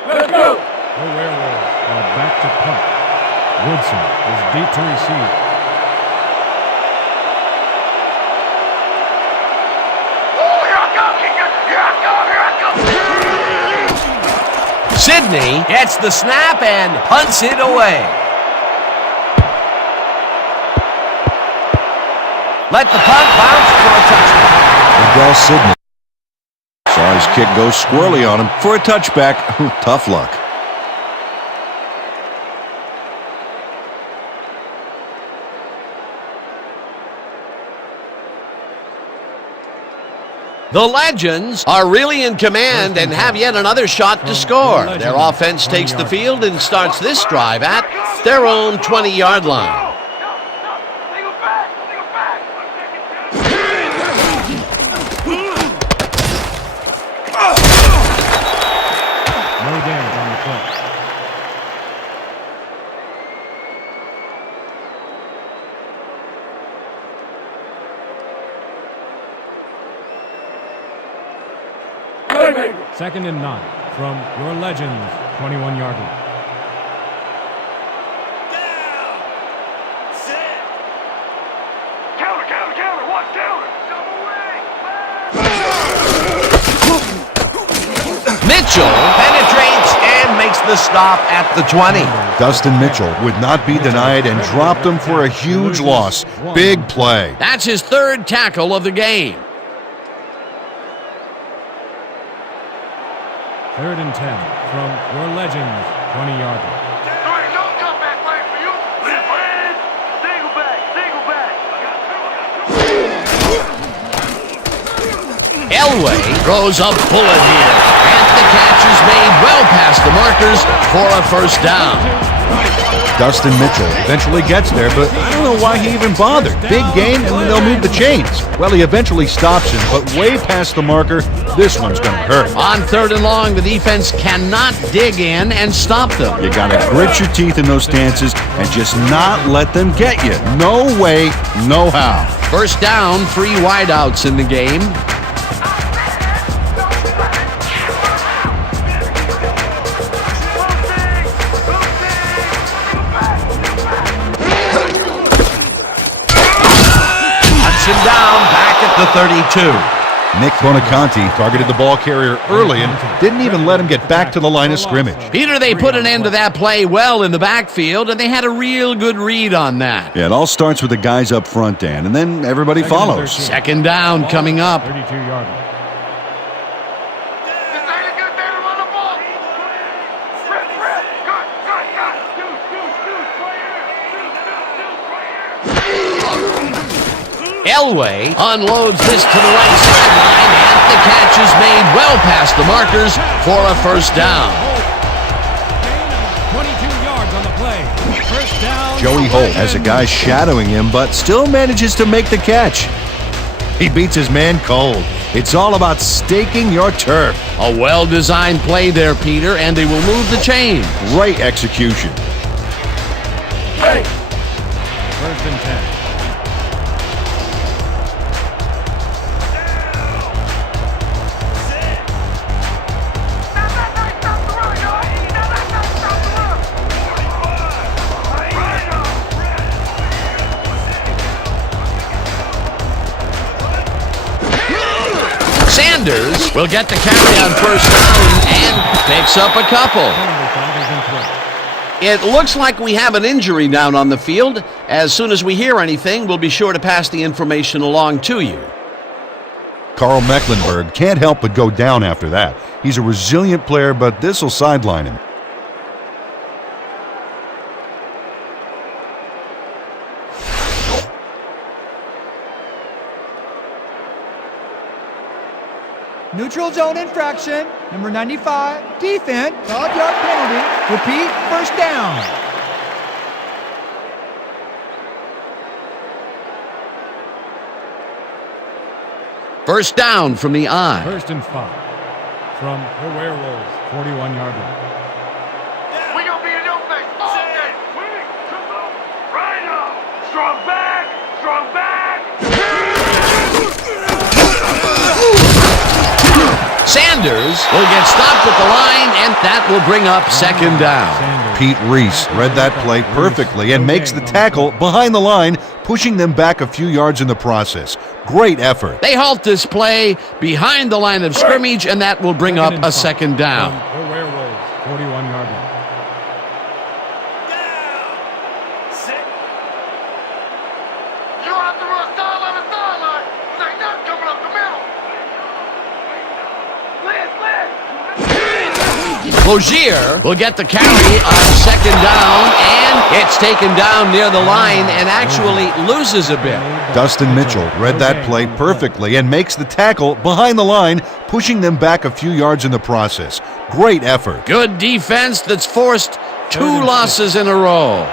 Let's go! The Werewolves are back to punt. Woodson is deep to receive. Oh, here I come, Kicker! Here I come! Here I come! Sidney gets the snap and punts it away. Let the punt bounce for a touchdown. Miguel Sidney saw his kick go squirrely on him for a touchback. Tough luck. The Legends are really in command and have yet another shot to score. Their offense takes the field and starts this drive at their own 20-yard line. Single back! Single back! Second and 9 from your Legends 21-yard line. Counter, counter, counter. Watch counter. Double wing. Mitchell penetrates and makes the stop at the 20. Dustin Mitchell would not be denied and dropped him for a huge loss. Big play. That's his third tackle of the game. Third and 10 from your Legends 20-yard line. There ain't no comeback plan for you. Left hand. Single back. Single back. Elway throws a bullet here. And the catch is made well past the markers for a first down. Dustin Mitchell eventually gets there, but I don't know why he even bothered. Big gain, and they'll move the chains. Well, he eventually stops him, but way past the marker, this one's going to hurt. On third and long, the defense cannot dig in and stop them. You got to grit your teeth in those stances and just not let them get you. No way, no how. First down, 3 wideouts in the game. Him down back at the 32. Nick Bonaconti targeted the ball carrier early and didn't even let him get back to the line of scrimmage. Peter, they put an end to that play well in the backfield, and they had a real good read on that. Yeah, it all starts with the guys up front, Dan, and then everybody follows. Second down coming up. 32-yard line. This ain't a good day to run the ball. Rip, rip. Good, good, good. Elway unloads this to the right sideline, and the catch is made well past the markers for a first down. 22 yards on the play. First down. Joey Holt has a guy shadowing him, but still manages to make the catch. He beats his man cold. It's all about staking your turf. A well-designed play there, Peter, and they will move the chains. Great execution. First and 10. Sanders will get the carry on first down and picks up a couple. It looks like we have an injury down on the field. As soon as we hear anything, we'll be sure to pass the information along to you. Carl Mecklenburg can't help but go down after that. He's a resilient player, but this will sideline him. Neutral zone infraction. Number 95. Defense. 12-yard penalty. Repeat. First down. First down from the I. First and 5 from the Werewolves 41-yard line. We gonna be in your face all day. Right now. Strong back. Strong back. Sanders will get stopped at the line, and that will bring up second down. Pete Reese read that play perfectly and makes the tackle behind the line, pushing them back a few yards in the process. Great effort. They halt this play behind the line of scrimmage, and that will bring up a second down. The Werewolves 41-yard line. You don't have to run sideline to sideline. There ain't nothing coming up the middle. Logier will get the carry on second down, and it's taken down near the line and actually loses a bit. Dustin Mitchell read that play perfectly and makes the tackle behind the line, pushing them back a few yards in the process. Great effort. Good defense that's forced 2 losses in a row.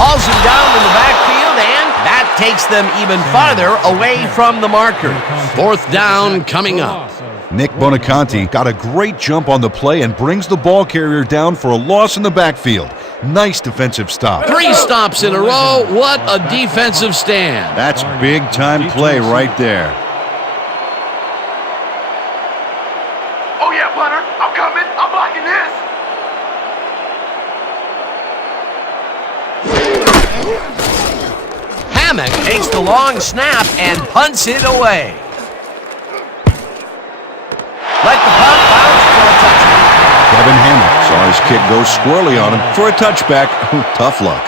Hauls him down in the backfield, and that takes them even farther away from the marker. Fourth down coming up. Nick Bonaconti got a great jump on the play and brings the ball carrier down for a loss in the backfield. Nice defensive stop. 3 stops in a row. What a defensive stand. That's big-time play right there. Oh yeah, punter. I'm coming. I'm blocking this. Hammock takes the long snap and punts it away. Let the punt bounce for a touchdown. Kevin Hammock saw his kick go squirrely on him for a touchback. Tough luck.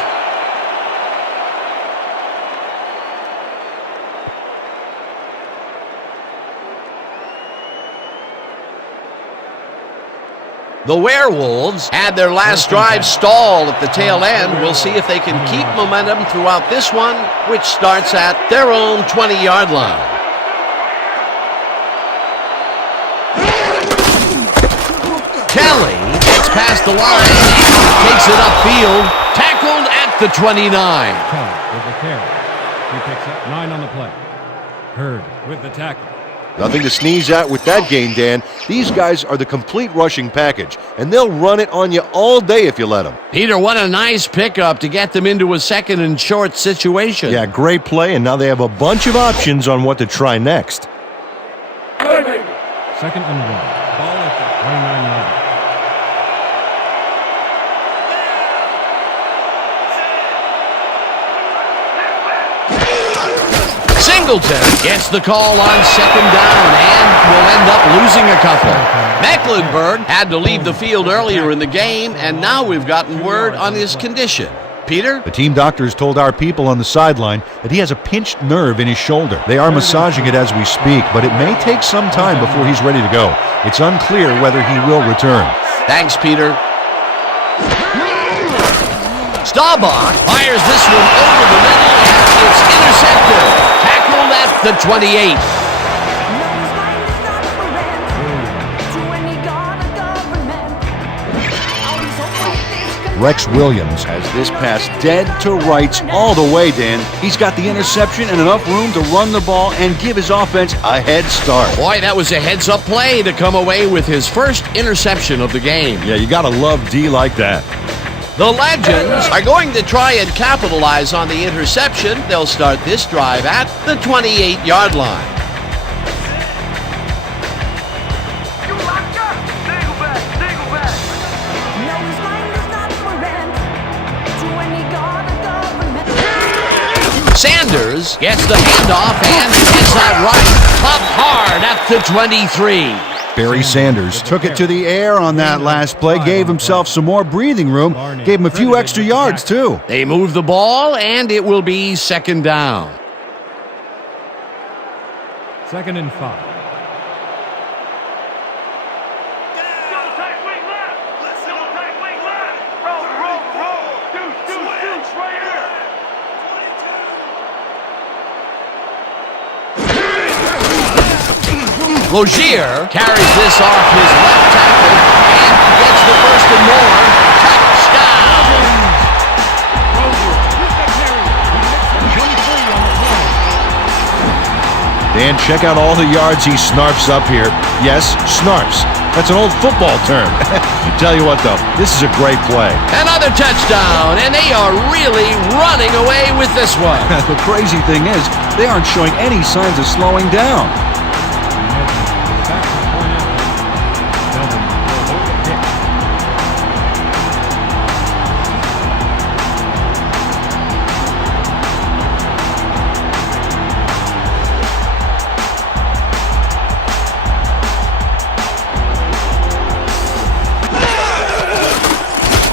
The Werewolves had their last drive stall at the tail end. We'll see if they can keep momentum throughout this one, which starts at their own 20-yard line. Kelly gets past the line and takes it upfield, tackled at the 29. Kelly with the carry. He picks up 9 on the play. Hurd with the tackle. Nothing to sneeze at with that gain, Dan. These guys are the complete rushing package, and they'll run it on you all day if you let them. Peter, what a nice pickup to get them into a 2nd and short situation. Yeah, great play, and now they have a bunch of options on what to try next. 2nd and 1. Ball at the 29-yard line. Singleton gets the call on 2nd down and will end up losing a couple. Mecklenburg had to leave the field earlier in the game, and now we've gotten word on his condition. Peter? The team doctors told our people on the sideline that he has a pinched nerve in his shoulder. They are massaging it as we speak, but it may take some time before he's ready to go. It's unclear whether he will return. Thanks, Peter. Staubach fires this one over the middle, and it's intercepted. Tackled at the 28. Rex Williams has this pass dead to rights all the way, Dan. He's got the interception and enough room to run the ball and give his offense a head start. Boy, that was a heads-up play to come away with his first interception of the game. Yeah, you got to love D like that. The Legends are going to try and capitalize on the interception. They'll start this drive at the 28-yard line. You locked up. Single back. Single back. Sanders gets the handoff and gets that right. Popped hard at the 23. Barry Sanders took it to the air on that last play, gave himself some more breathing room, gave him a few extra yards, too. They move the ball, and it will be 2nd down. 2nd and 5. Double tight wing left. Double tight wing left. Roll. Deuce right here. Logier carries this off his left tackle and gets the 1st and more. Touchdown! Dan, check out all the yards he snarfs up here. Yes, snarfs. That's an old football term. Tell you what, though, this is a great play. Another touchdown, and they are really running away with this one. The crazy thing is, they aren't showing any signs of slowing down. Back to the point after. Melvin will hold the kick.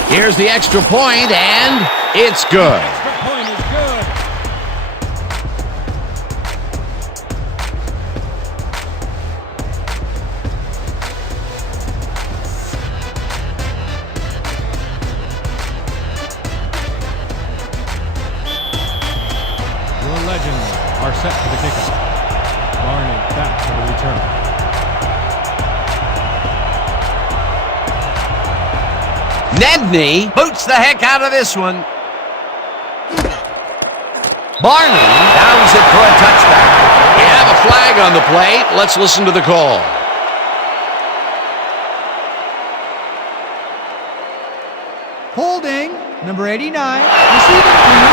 Here's the extra point, and it's good. Extra point is good. Your Legends are set for the kickoff. Barney back for the return. Nedney boots the heck out of this one. Barney downs it for a touchdown. We have a flag on the play. Let's listen to the call. Holding Number 89, receiving team.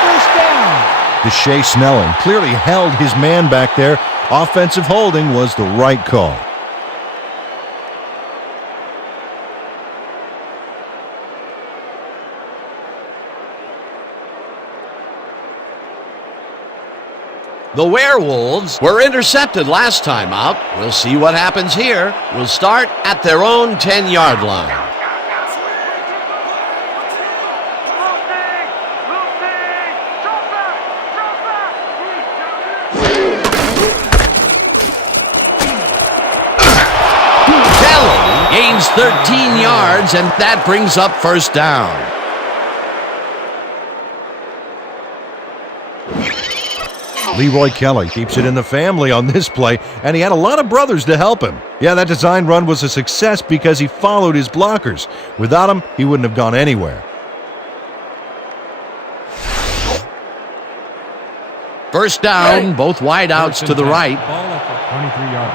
First down. Deshae Snelling clearly held his man back there. Offensive holding was the right call. The Werewolves were intercepted last time out. We'll see what happens here. We'll start at their own 10-yard line. Kelly gains 13 yards, and that brings up first down. Leroy Kelly keeps it in the family on this play, and he had a lot of brothers to help him. Yeah, that design run was a success because he followed his blockers. Without him, he wouldn't have gone anywhere. First down, both wideouts to the right. Ball up at 23-yard.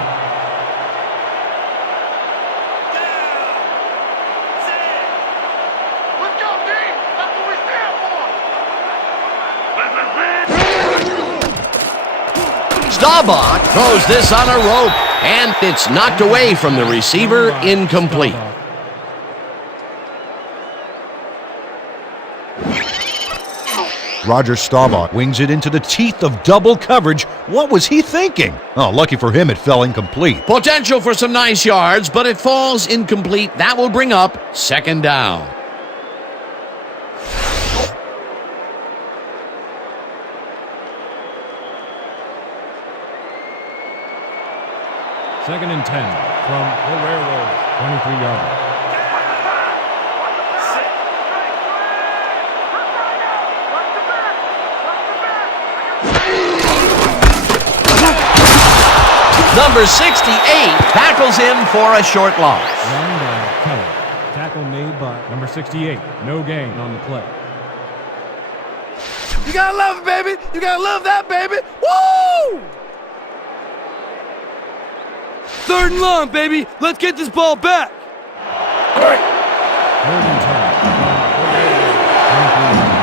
Let's go, D! That's what we stand for! Staubach throws this on a rope, and it's knocked away from the receiver, incomplete. Roger Staubach wings it into the teeth of double coverage. What was he thinking? Oh, lucky for him, it fell incomplete. Potential for some nice yards, but it falls incomplete. That will bring up second down. Second and 10 from the Werewolves. 23-yard. Number 68 tackles him for a short loss. Run by Kelly. Tackle made by number 68. No gain on the play. You gotta love it, baby. You gotta love that, baby. Woo! Third and long, baby. Let's get this ball back. Third and 10 from the Werewolves. 23-yard.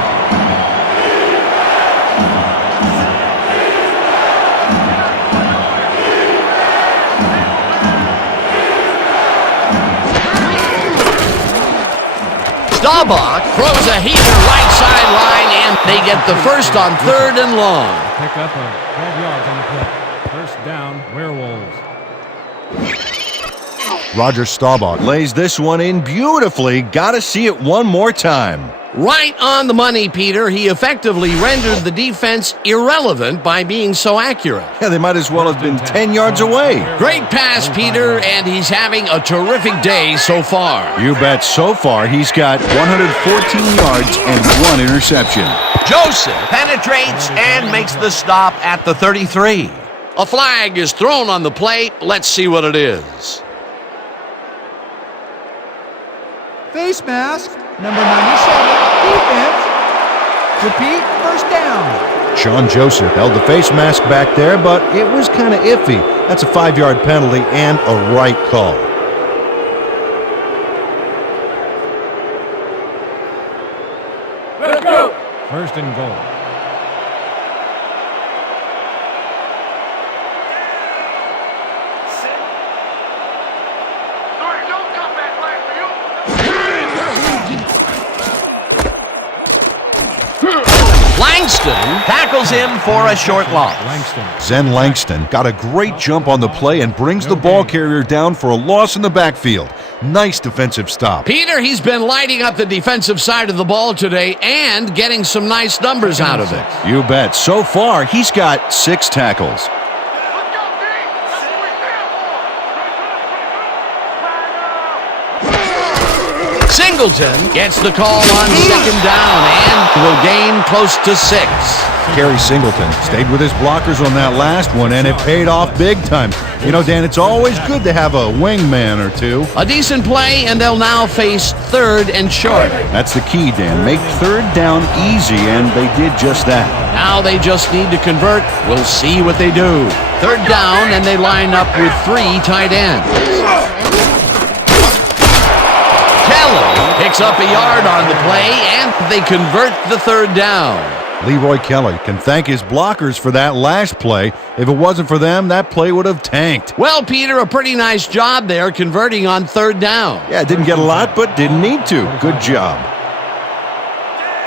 Staubach throws a heater right sideline, and they get the first on third and long. Pick up 12 yards on the play. First down, Werewolves. Roger Staubach lays this one in beautifully. Gotta see it one more time. Right on the money, Peter. He effectively rendered the defense irrelevant by being so accurate. Yeah, they might as well have been 10 yards away. Great pass, Peter, and he's having a terrific day so far. You bet. So far, he's got 114 yards and 1 interception. Joseph penetrates and makes the stop at the 33. A flag is thrown on the play. Let's see what it is. Face mask, number 97, defense. Repeat, first down. Sean Joseph held the face mask back there, but it was kind of iffy. That's a 5-yard penalty and a right call. Let's go! First and goal. Don't come back flag for you! Langston tackles him for a short loss. Zen Langston got a great jump on the play and brings the ball carrier down for a loss in the backfield. Nice defensive stop. Peter, he's been lighting up the defensive side of the ball today and getting some nice numbers out of it. You bet. So far, he's got 6 tackles. Let's go, D! That's what we stand for! Singleton gets the call on second down and will gain close to 6. Kerry Singleton stayed with his blockers on that last one, and it paid off big time. You know, Dan, it's always good to have a wingman or two. A decent play, and they'll now face third and short. That's the key, Dan. Make third down easy, and they did just that. Now they just need to convert. We'll see what they do. Third down, and they line up with 3 tight ends. picks up a yard on the play, and they convert the third down. Leroy Kelly can thank his blockers for that last play. If it wasn't for them, that play would have tanked. Well, Peter, a pretty nice job there converting on third down. Yeah, didn't get a lot, but didn't need to. Good job.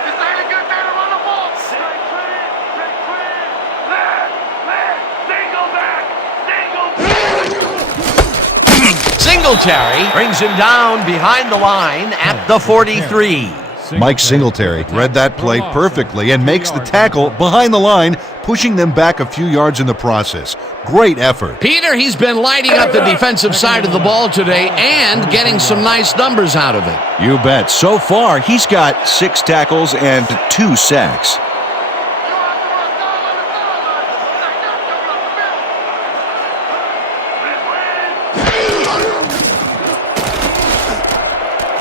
This ain't a good day to run the ball. Single back. Singletary brings him down behind the line at the 43. Mike Singletary read that play perfectly and makes the tackle behind the line, pushing them back a few yards in the process. Great effort. Peter, he's been lighting up the defensive side of the ball today and getting some nice numbers out of it. You bet. So far, he's got 6 tackles and 2 sacks.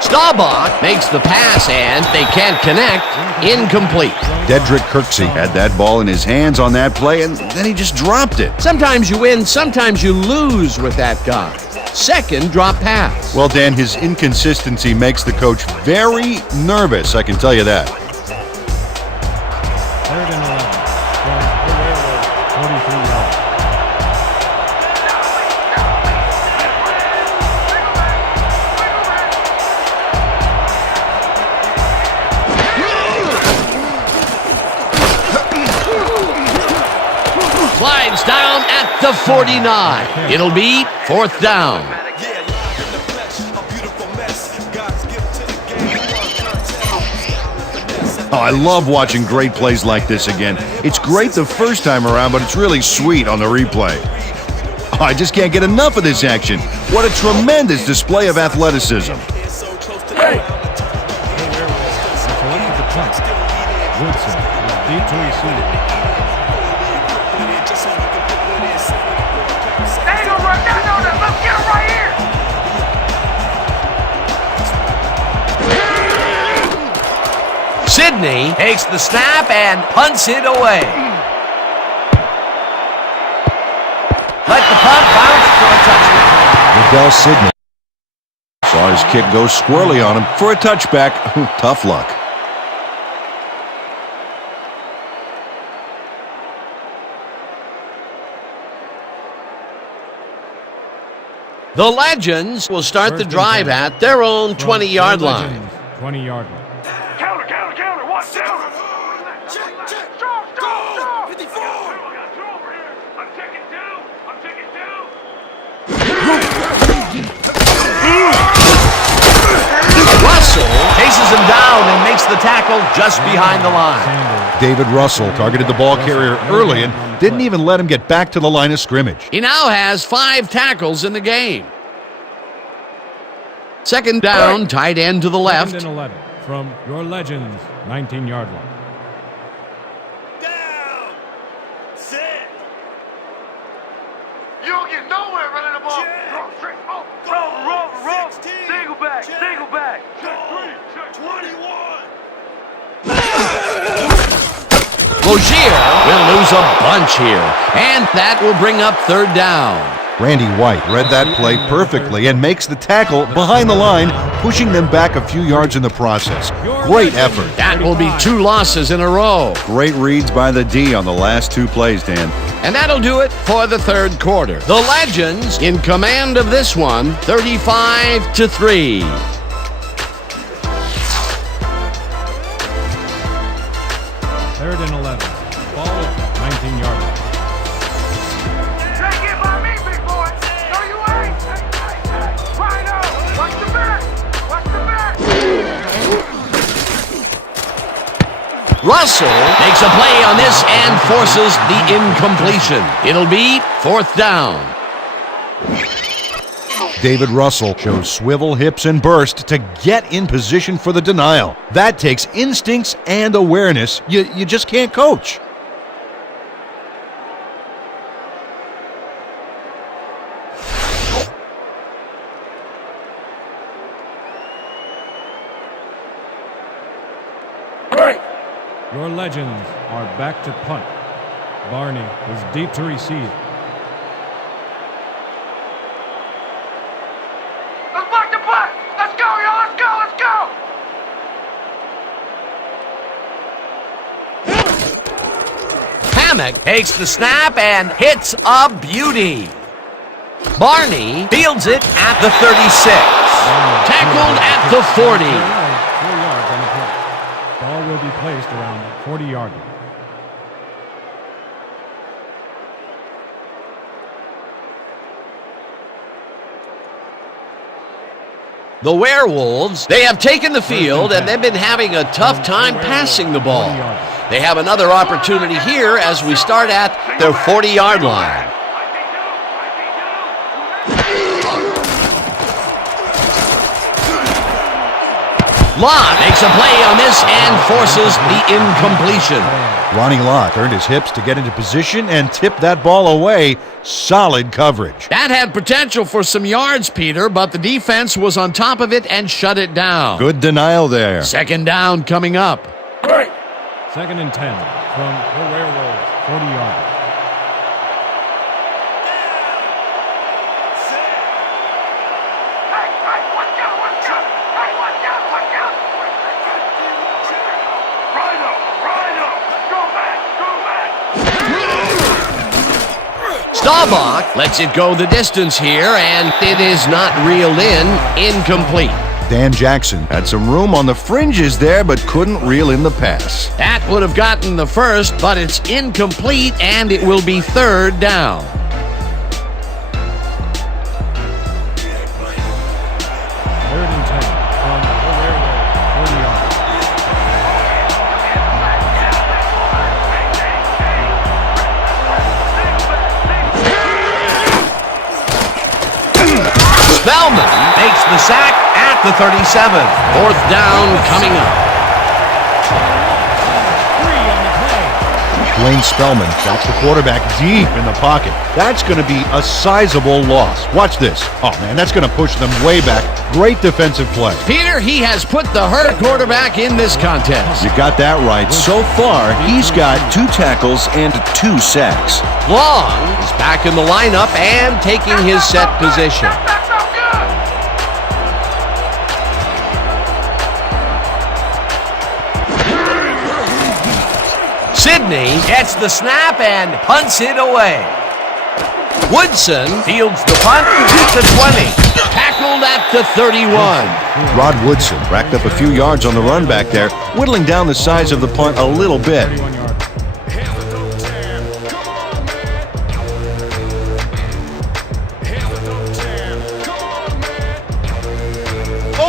Staubach makes the pass, and they can't connect. Incomplete. Dedrick Kirksey had that ball in his hands on that play, and then he just dropped it. Sometimes you win, sometimes you lose with that guy. Second drop pass. Well, Dan, his inconsistency makes the coach very nervous, I can tell you that. Third and 11 from the Werewolves, 43 yards. Slides down at the 49. It'll be fourth down. Oh, I love watching great plays like this again. It's great the first time around, but it's really sweet on the replay. Oh, I just can't get enough of this action. What a tremendous display of athleticism. Woodson is deep to receive. Let's get him right here. Sidney takes the snap and punts it away. Let the punt bounce for a touchdown. Liddell Sidney saw his kick go squirrely on him for a touchback. Tough luck. The Legends will start the drive at their own 20-yard line. 20-yard line. Counter. Watch counter. Check. Go. 54. I got 2 over here. I'm taking 2. Russell chases him down and makes the tackle just behind the line. David Russell targeted the ball carrier early and didn't even let him get back to the line of scrimmage. He now has 5 tackles in the game. Second down, tight end to the left. Second and 11 from your Legends, 19-yard line. Down. Sit. You don't get nowhere running the ball. Roll. Single back. Check 3. 21. Lozier will lose a bunch here, and that will bring up third down. Randy White read that play perfectly and makes the tackle behind the line, pushing them back a few yards in the process. Great effort. That will be 2 losses in a row. Great reads by the D on the last 2 plays, Dan. And that'll do it for the third quarter. The Legends in command of this one, 35-3. Third and 11. Ball at 19-yard line. Take it by me, big boy. No, you ain't. Rhino, watch the back. Russell makes a play on this and forces the incompletion. It'll be fourth down. David Russell shows swivel, hips, and burst to get in position for the denial. That takes instincts and awareness you just can't coach. Your Legends are back to punt. Barney is deep to receive. Let's block the punt. Let's go, y'all. Let's go. Hammock takes the snap and hits a beauty. Barney fields it at the 36. Tackled at the 40. 4 yards on the play. Ball will be placed around the 40-yard line. The Werewolves, they have taken the field and they've been having a tough time passing the ball. They have another opportunity here as we start at their 40-yard line. Lott makes a play on this and forces the incompletion. Ronnie Lott earned his hips to get into position and tip that ball away. Solid coverage. That had potential for some yards, Peter, but the defense was on top of it and shut it down. Good denial there. Second down coming up. 2nd and 10 from the Werewolves, 40-yard line. Staubach lets it go the distance here, and it is not reeled in. Incomplete. Dan Jackson had some room on the fringes there, but couldn't reel in the pass. That would have gotten the first, but it's incomplete, and it will be 3rd down. 3rd and 10 from the Werewolves, 40-yard line. Spellman makes the sack at the 37. 4th down coming up. 3 on the play. Dwayne Spellman got the quarterback deep in the pocket. That's going to be a sizable loss. Watch this. Oh, man, that's going to push them way back. Great defensive play. Peter, he has put the hurt quarterback in this contest. You got that right. So far, he's got 2 tackles and 2 sacks. Long is back in the lineup and taking his set position. That's so good! Sidney gets the snap and punts it away. Woodson fields the punt at the 20. Tackled at the 31. Rod Woodson racked up a few yards on the run back there, whittling down the size of the punt a little bit. 31-yard.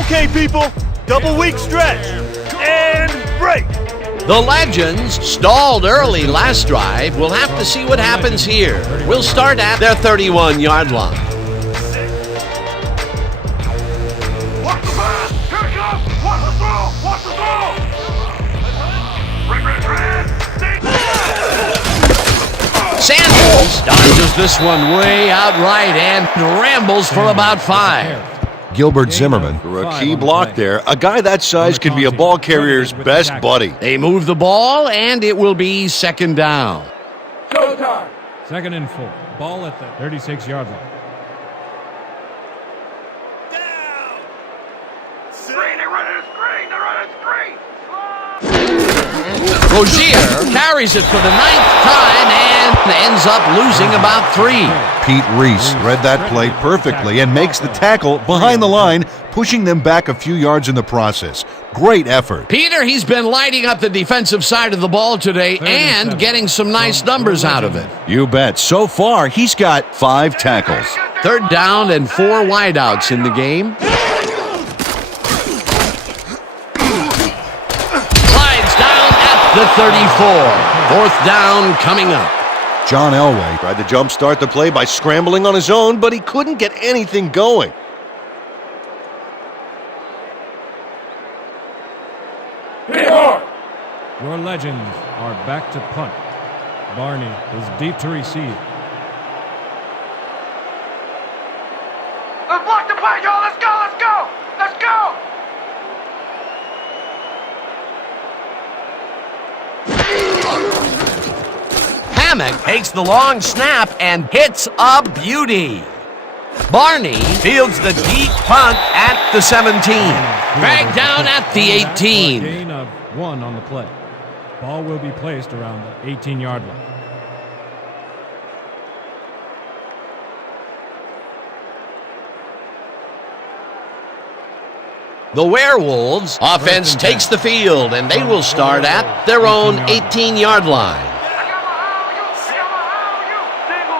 Okay, people, double week stretch and break. The Legends stalled early last drive. We'll have to see what happens here. We'll start at their 31-yard line. Watch the pass! Here it comes! Watch the throw! Watch the throw! Red! Sanders dodges this one way outright and rambles for about 5. Gilbert Zimmerman for a key block there. A guy that size could be a ball carrier's best buddy. They move the ball, and it will be 2nd down. Showtime! 2nd and 4. Ball at the 36-yard line. Down! Screen! They're running a screen! They're running a screen! Rozier carries it for the 9th time and ends up losing about 3. Pete Reese read that play perfectly and makes the tackle behind the line, pushing them back a few yards in the process. Great effort. Peter, he's been lighting up the defensive side of the ball today and getting some nice numbers out of it. You bet. So far, he's got 5 tackles. 3rd down and 4 wideouts in the game. Slides down at the 34. 4th down coming up. John Elway tried to jumpstart the play by scrambling on his own, but he couldn't get anything going. Your Legends are back to punt. Barney is deep to receive. Let's block the play, y'all! Let's go! Let's go! Let's go! Hammock takes the long snap and hits a beauty. Barney fields the deep punt at the 17. Dragged down at the 18. Gain of 1 on the play. Ball will be placed around the 18-yard line. The Werewolves offense takes the field, and they will start at their own 18-yard line. Single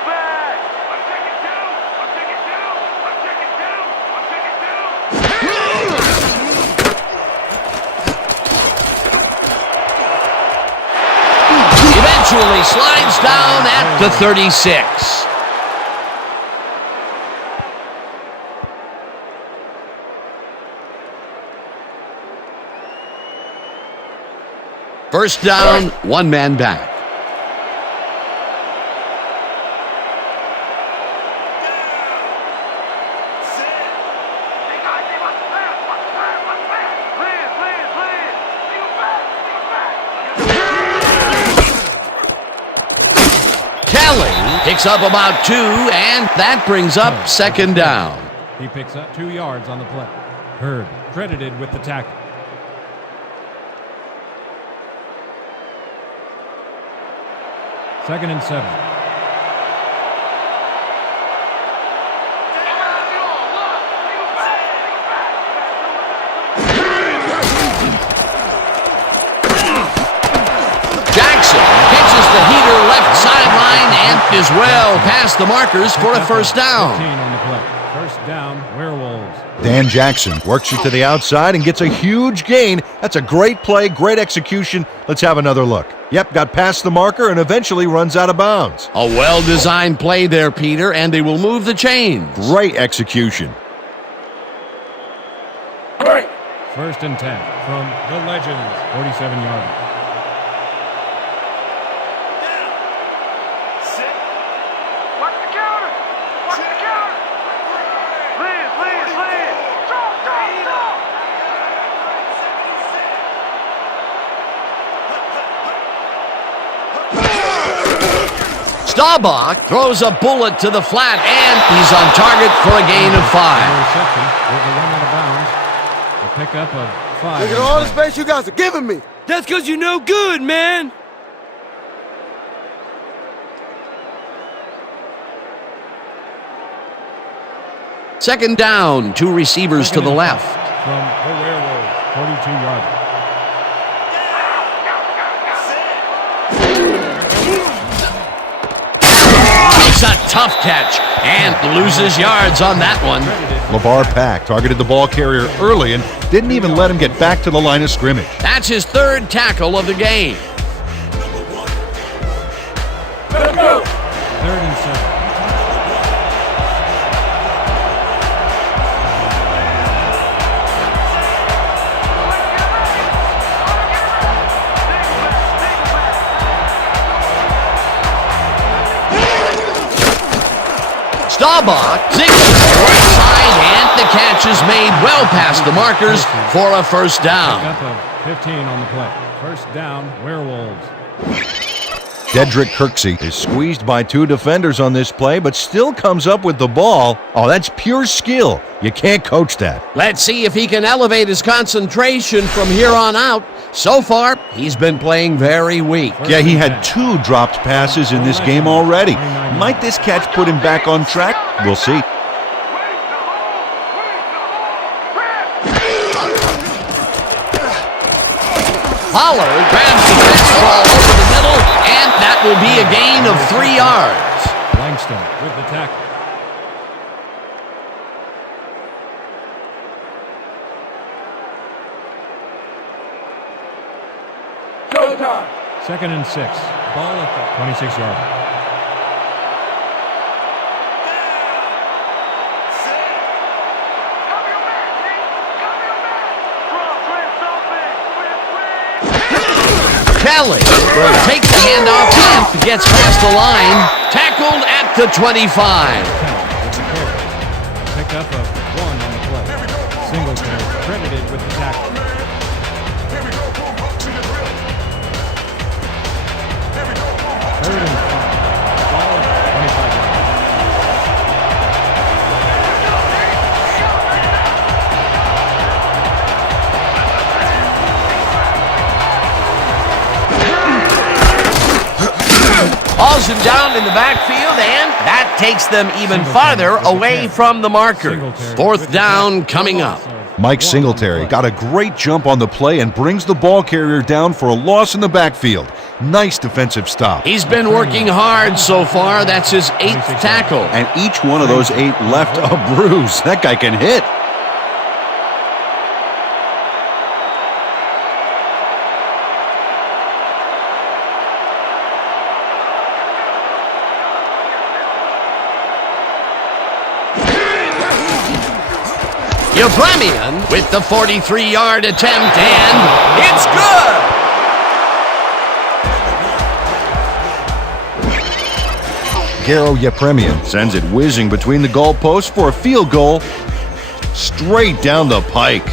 back. I'm taking two. I'm taking two. I'm taking two. I'm taking two. Eventually slides down at the 36. First down, one man back. Kelly picks up about 2, and that brings up second down. He picks up 2 yards on the play. Hurd credited with the tackle. Second and 7. Jackson pitches the heater left sideline and is well past the markers for a first down. 15 on the play. First down, Werewolves. Dan Jackson works it to the outside and gets a huge gain. That's a great play, great execution. Let's have another look. Yep, got past the marker and eventually runs out of bounds. A well-designed play there, Peter, and they will move the chains. Great execution. First and 10 from the Legends. 47 yards. Watch the counter. Watch the counter. Please. Talk. Staubach throws a bullet to the flat, and he's on target for a gain of 5. Reception with the run out of bounds. A pickup of 5. Look at all the space you guys are giving me. That's because you're no good, man. Second down, 2 receivers to the left. From the Werewolves. 42 yards. It's a tough catch and loses yards on that one. LeVar Pack targeted the ball carrier early and didn't even let him get back to the line of scrimmage. That's his 3rd tackle of the game. Let's go. 3rd and 7. Staubach zigs right side, and the catch is made well past the markers for a first down. Pickup of 15 on the play. First down, Werewolves. Dedrick Kirksey is squeezed by 2 defenders on this play, but still comes up with the ball. Oh, that's pure skill. You can't coach that. Let's see if he can elevate his concentration from here on out. So far, he's been playing very weak. Yeah, he had 2 dropped passes in this game already. Might this catch put him back on track? We'll see. Pollard grabs the baseball over the middle, and that will be a gain of 3 yards. Langston with the tackle. Showtime. Second and 6. Ball at the 26 yard. Kelly will take the handoff and gets past the line. Tackled at the 25. Pick up of 1 on the play. Singletary credited with the tackle. Third and 5. Ball at 25 yards. Hauls him down in the backfield, and that takes them even farther away from the markers. 4th down coming up. Mike Singletary got a great jump on the play and brings the ball carrier down for a loss in the backfield. Nice defensive stop. He's been working hard so far. That's his 8th tackle. And each one of those 8 left a bruise. That guy can hit. Yepremian with the 43-yard attempt, and it's good! Garo Yepremian sends it whizzing between the goalposts for a field goal straight down the pike. The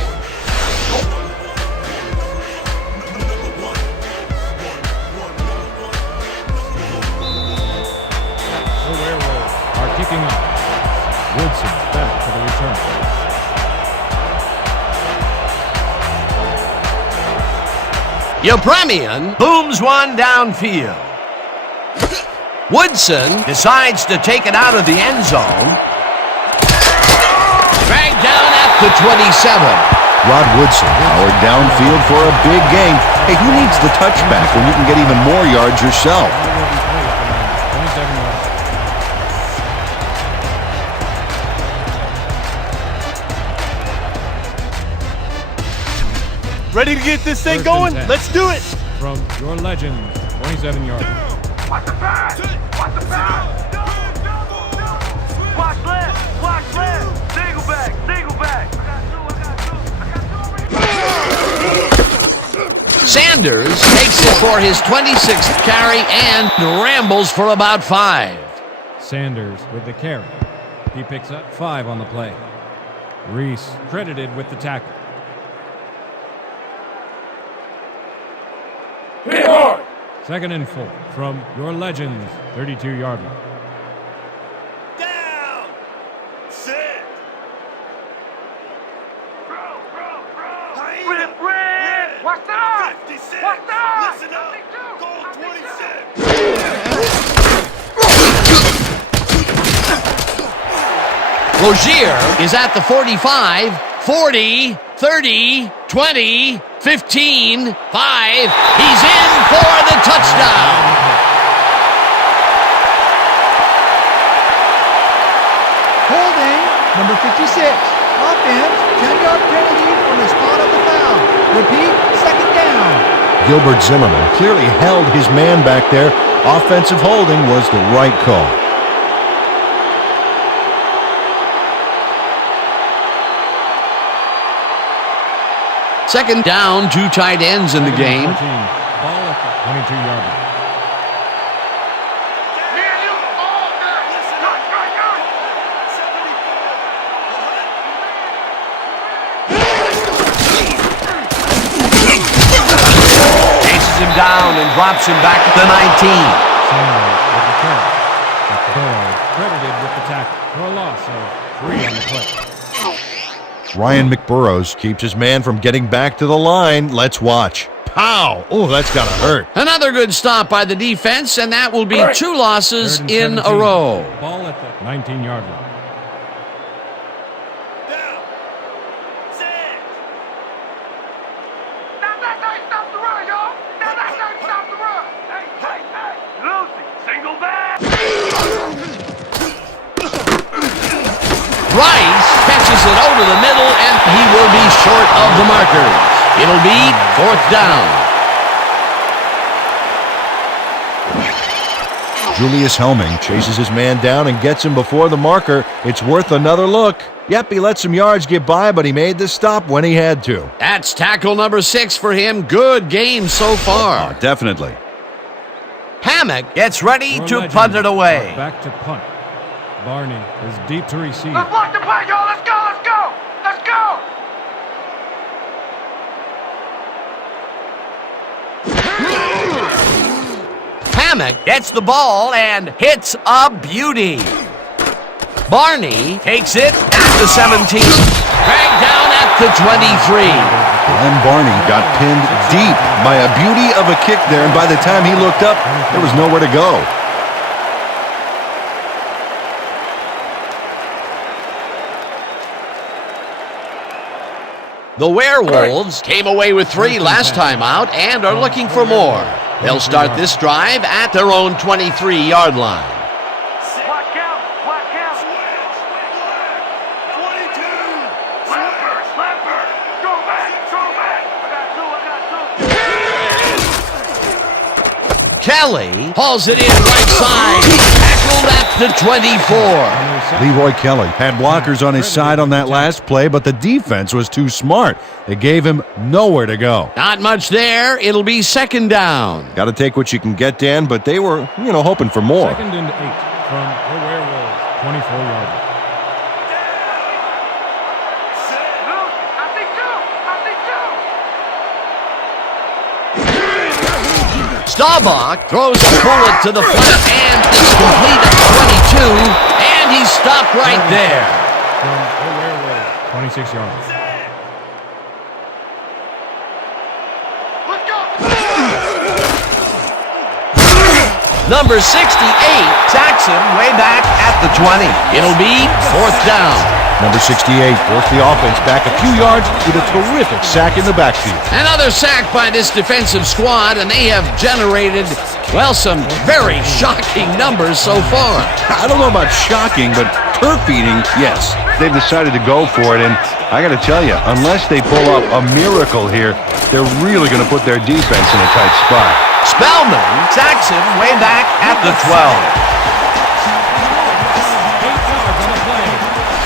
Werewolves are kicking off. Woodson back for the return. Yepremian booms one downfield. Woodson decides to take it out of the end zone. Dragged down at the 27. Rod Woodson powered downfield for a big gain. Hey, who needs the touchback when you can get even more yards yourself? 27 yards. Ready to get this thing First and going? 10. Let's do it. From your legend, 27 yards. Watch the pass! Watch the pass! Watch left! Watch left! Single back! Single back! Sanders takes it for his 26th carry and rambles for about 5. Sanders with the carry. He picks up 5 on the play. Reese credited with the tackle. Second and 4 from your legends, 32-yard line. Down! Sit! Bro! Red! Watch that! 56! Watch that! Listen up! Goal 26! Rozier is at the 45, 40, 30, 20, 15, 5. He's in for the touchdown. Holding, number 56. Offense, 10-yard penalty from the spot of the foul. Repeat, second down. Gilbert Zimmerman clearly held his man back there. Offensive holding was the right call. Second down, 2 tight ends in the game. 14, ball at the 22-yard line. Me and you all day! Listen up! Chases him down and drops him back at the 19. Sanders with the carry. McBurrows credited with the tackle for a loss of 3 on the play. Ryan McBurrows keeps his man from getting back to the line. Let's watch. Pow! Oh, that's gotta hurt. Another good stop by the defense, and that will be 2 losses Third and in a 17. row. Ball at the 19-yard line. Down! Sit! Now that's how you stop the run, y'all! Now that's how you stop the run! Hey! Lucy! Single back! Rice catches it over the middle, and he will be short of the markers. It'll be 4th down. Julius Helming chases his man down and gets him before the marker. It's worth another look. Yep, he let some yards get by, but he made the stop when he had to. That's tackle number 6 for him. Good game so far. Oh, definitely. Hammock gets ready Your to legends punt it are away. Back to punt. Barney is deep to receive. Let's block the punt, y'all! Let's go! Let's go! Let's go! Hammock gets the ball and hits a beauty. Barney takes it at the 17. Dragged down at the 23. Glenn Barney got pinned deep by a beauty of a kick there, and by the time he looked up, there was nowhere to go. The Werewolves came away with 3 last time out and are looking for more. They'll start this drive at their own 23-yard line. Watch out! Watch out! 22! Leopard! Go back! Go back! I got two! Kelly hauls it in right side. Tackled at the 24. Leroy Kelly had blockers on his side on that last play, but the defense was too smart. It gave him nowhere to go. Not much there. It'll be second down. Got to take what you can get, Dan, but they were, hoping for more. 2nd and 8 from the Werewolves, 24-yard line. I think two! Staubach throws a bullet to the flat and it's complete at 22, and he's stopped right there. From the Werewolves, 26 yards. Let's go! Number 68 sacks him way back at the 20. It'll be fourth down. Number 68 forced the offense back a few yards with a terrific sack in the backfield. Another sack by this defensive squad, and they have generated, well, some very shocking numbers so far. I don't know about shocking, but turf eating, yes. They've decided to go for it, and I got to tell you, unless they pull off a miracle here, they're really going to put their defense in a tight spot. Spellman sacks him way back at the 12.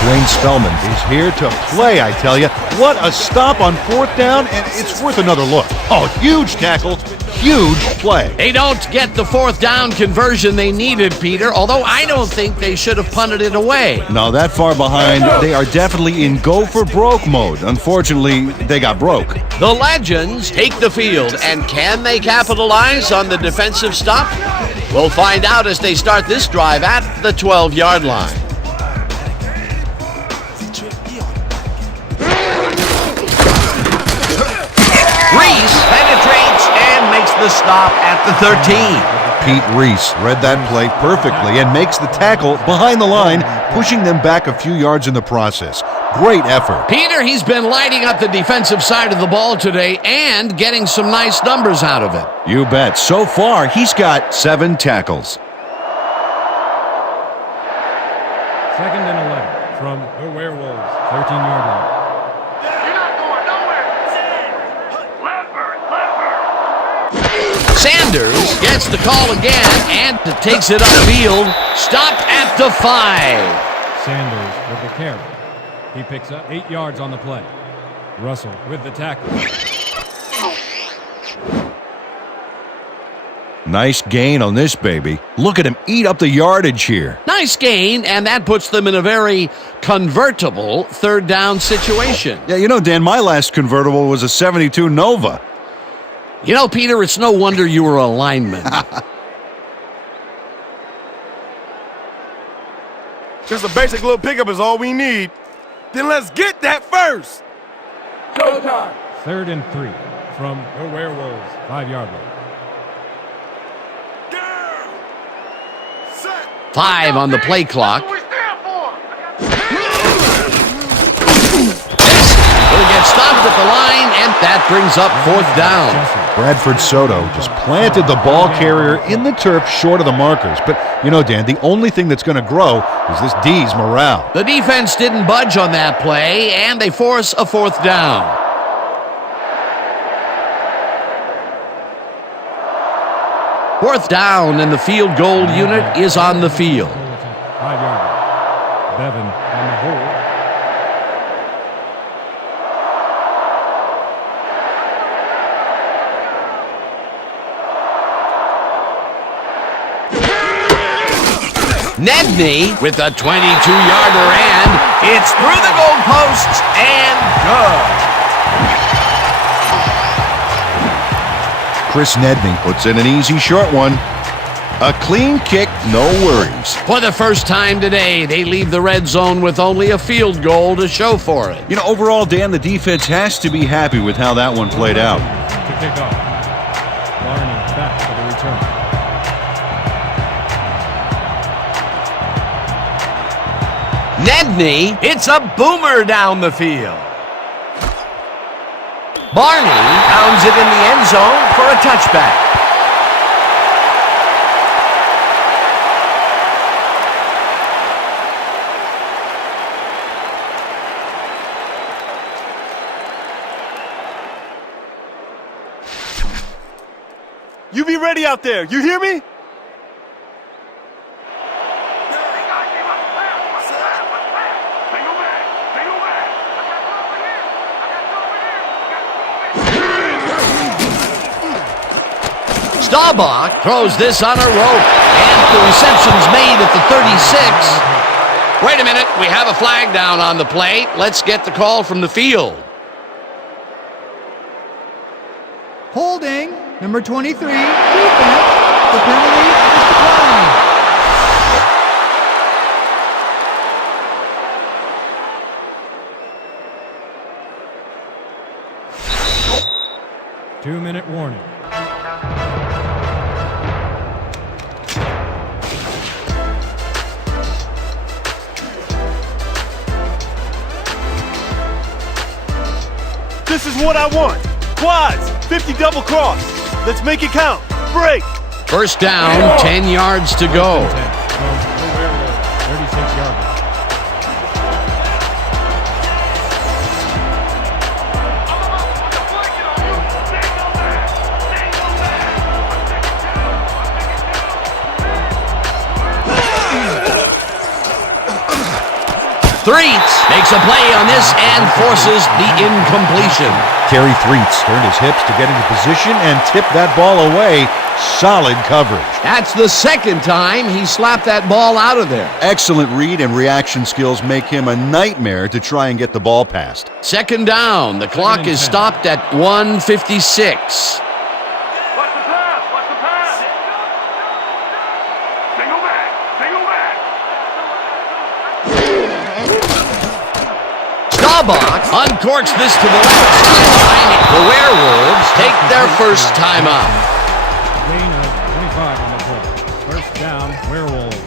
Dwayne Spellman is here to play, I tell you. What a stop on fourth down, and it's worth another look. Oh, huge tackle, huge play. They don't get the fourth down conversion they needed, Peter, although I don't think they should have punted it away. No, that far behind, they are definitely in go-for-broke mode. Unfortunately, they got broke. The Legends take the field, and can they capitalize on the defensive stop? We'll find out as they start this drive at the 12-yard line. Reese penetrates and makes the stop at the 13. Pete Reese read that play perfectly and makes the tackle behind the line, pushing them back a few yards in the process. Great effort. Peter, he's been lighting up the defensive side of the ball today and getting some nice numbers out of it. You bet. So far, he's got 7 tackles. 2nd and 11 from the Werewolves, 13-yard line. You're not going nowhere! Leopard! Sanders gets the call again and takes it upfield. Stopped at the 5. Sanders with the carry. He picks up 8 yards on the play. Russell with the tackle. Nice gain on this baby. Look at him eat up the yardage here. Nice gain, and that puts them in a very convertible third down situation. Yeah, Dan, my last convertible was a 72 Nova. You know, Peter, it's no wonder you were a lineman. Just a basic little pickup is all we need. Then let's get that first. Showtime. 3rd and 3 from the Werewolves, 5-yard line. 5 on the play clock. What we stand for? This will get stopped at the line, and that brings up fourth down. Bradford Soto just planted the ball carrier in the turf short of the markers. But, Dan, the only thing that's going to grow is this D's morale. The defense didn't budge on that play, and they force a fourth down. Fourth down, and the field goal unit is on the field. 5-yard line. Bevan on the hold. Nedney with a 22-yarder, and it's through the goalposts and good. Chris Nedney puts in an easy short one. A clean kick, no worries. For the first time today, they leave the red zone with only a field goal to show for it. Overall, Dan, the defense has to be happy with how that one played out. To kick off. Barney back for the return. Nedney hits a boomer down the field. Barney pounds it in the end zone for a touchback. You be ready out there. You hear me? Staubach throws this on a rope, and the reception's made at the 36. Wait a minute, we have a flag down on the play. Let's get the call from the field. Holding, number 23, defense. The penalty is declined. Two-minute warning. This is what I want. Quads, 50 double cross. Let's make it count. Break. First down, 10 yards to go. 36-yard line. Threets makes a play on this and forces the incompletion. Kerry Threets turned his hips to get into position and tipped that ball away. Solid coverage. That's the second time he slapped that ball out of there. Excellent read and reaction skills make him a nightmare to try and get the ball past. Second down, the clock is stopped at 1:56. Watch the pass! Watch the pass! Single back! Single back! Staubach uncorks this to the left sideline. The Werewolves take their first time out. Gain of 25 on the play. First down, Werewolves.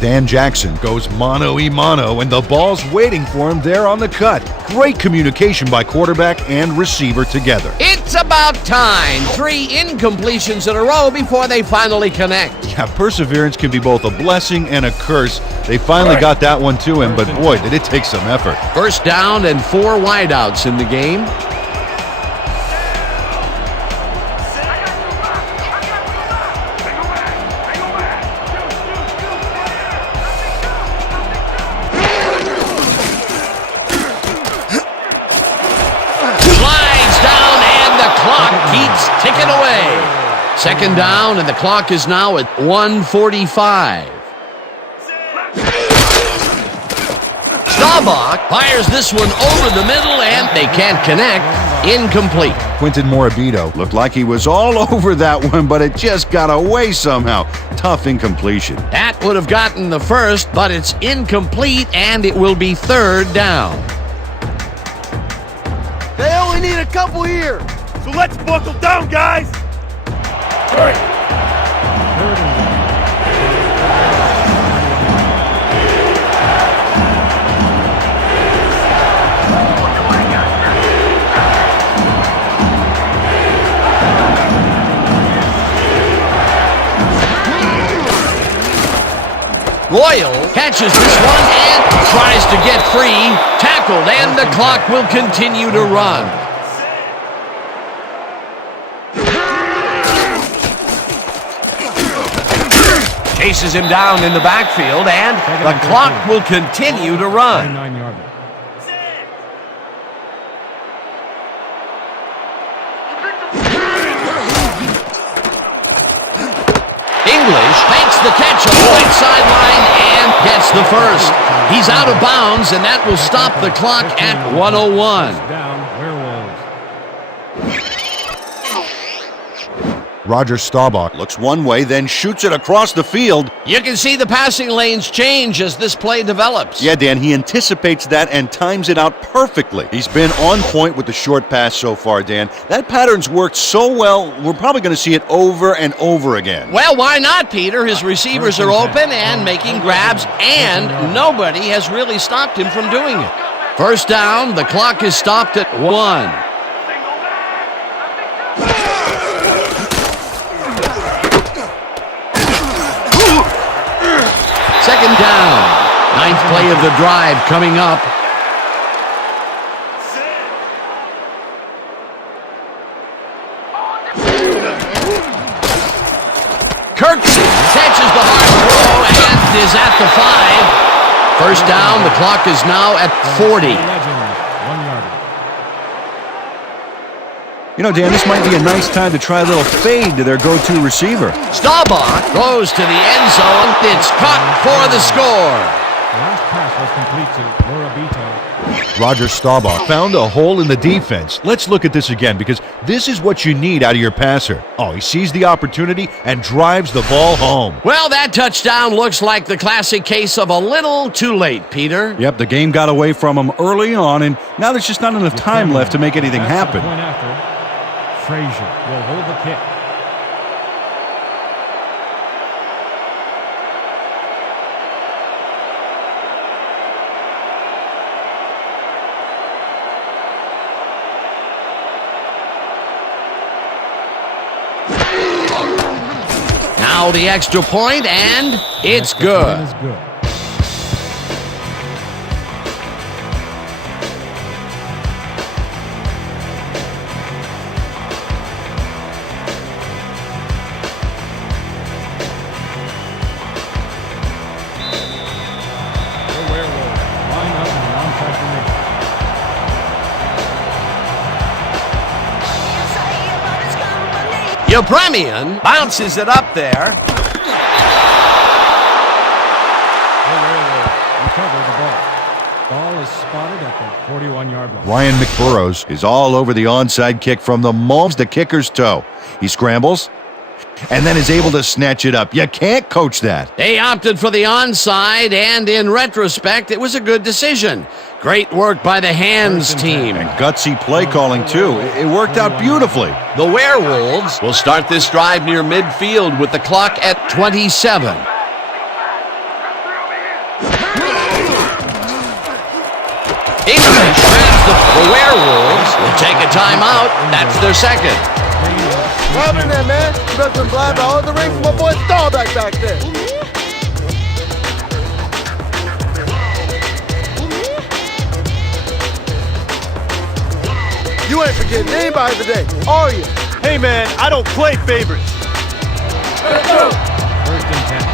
Dan Jackson goes mano-a-mano, and the ball's waiting for him there on the cut. Great communication by quarterback and receiver together. It's about time. 3 incompletions in a row before they finally connect. Yeah, perseverance can be both a blessing and a curse. They finally got that one to him, but boy, did it take some effort. First down and 4 wideouts in the game. Keeps ticking away. Second down, and the clock is now at 1:45. Staubach fires this one over the middle, and they can't connect. Incomplete. Quinton Morabito looked like he was all over that one, but it just got away somehow. Tough incompletion. That would have gotten the first, but it's incomplete, and it will be third down. They only need a couple here. So let's buckle down, guys. Royal catches this one and tries to get free. Tackled, and the clock will continue to run. Chases him down in the backfield, and the clock will continue to run. 9-yard line. English makes the catch on the right sideline and gets the first. He's out of bounds, and that will stop the clock at 1:01. Down, Werewolves. Roger Staubach looks one way, then shoots it across the field. You can see the passing lanes change as this play develops. Yeah, Dan, he anticipates that and times it out perfectly. He's been on point with the short pass so far, Dan. That pattern's worked so well, we're probably going to see it over and over again. Well, why not, Peter? His receivers are open and making grabs, and nobody has really stopped him from doing it. First down, the clock is stopped at 1. Second down. Ninth play of the drive coming up. Kirksey catches the hard throw and is at the 5. First down, the clock is now at 40. 1 yard. You know, Dan, this might be a nice time to try a little fade to their go-to receiver. Staubach goes to the end zone. It's caught for the score. The last pass was complete to Morabito. Roger Staubach found a hole in the defense. Let's look at this again because this is what you need out of your passer. Oh, he sees the opportunity and drives the ball home. Well, that touchdown looks like the classic case of a little too late, Peter. Yep, the game got away from him early on, and now there's just not enough time left to make anything happen. Point after. Frazier will hold the kick. Now the extra point, and it's good. Is good. The Werewolves line up in an onside formation. Yepremian bounces it up there. The Werewolves recover the ball. Ball is spotted at the 41-yard line. Ryan McBurrows is all over the onside kick from the moment the kicker's toe. He scrambles and then is able to snatch it up. You can't coach that. They opted for the onside, and in retrospect, it was a good decision. Great work by the hands team. And gutsy play calling, too. It worked out beautifully. The Werewolves will start this drive near midfield with the clock at 27. English grabs the Werewolves will take a timeout. That's their second. Grab in there, man. You better been blind by all the ring from my boy Staubach back there. You ain't forgetting anybody today, are you? Hey, man, I don't play favorites. First and 10.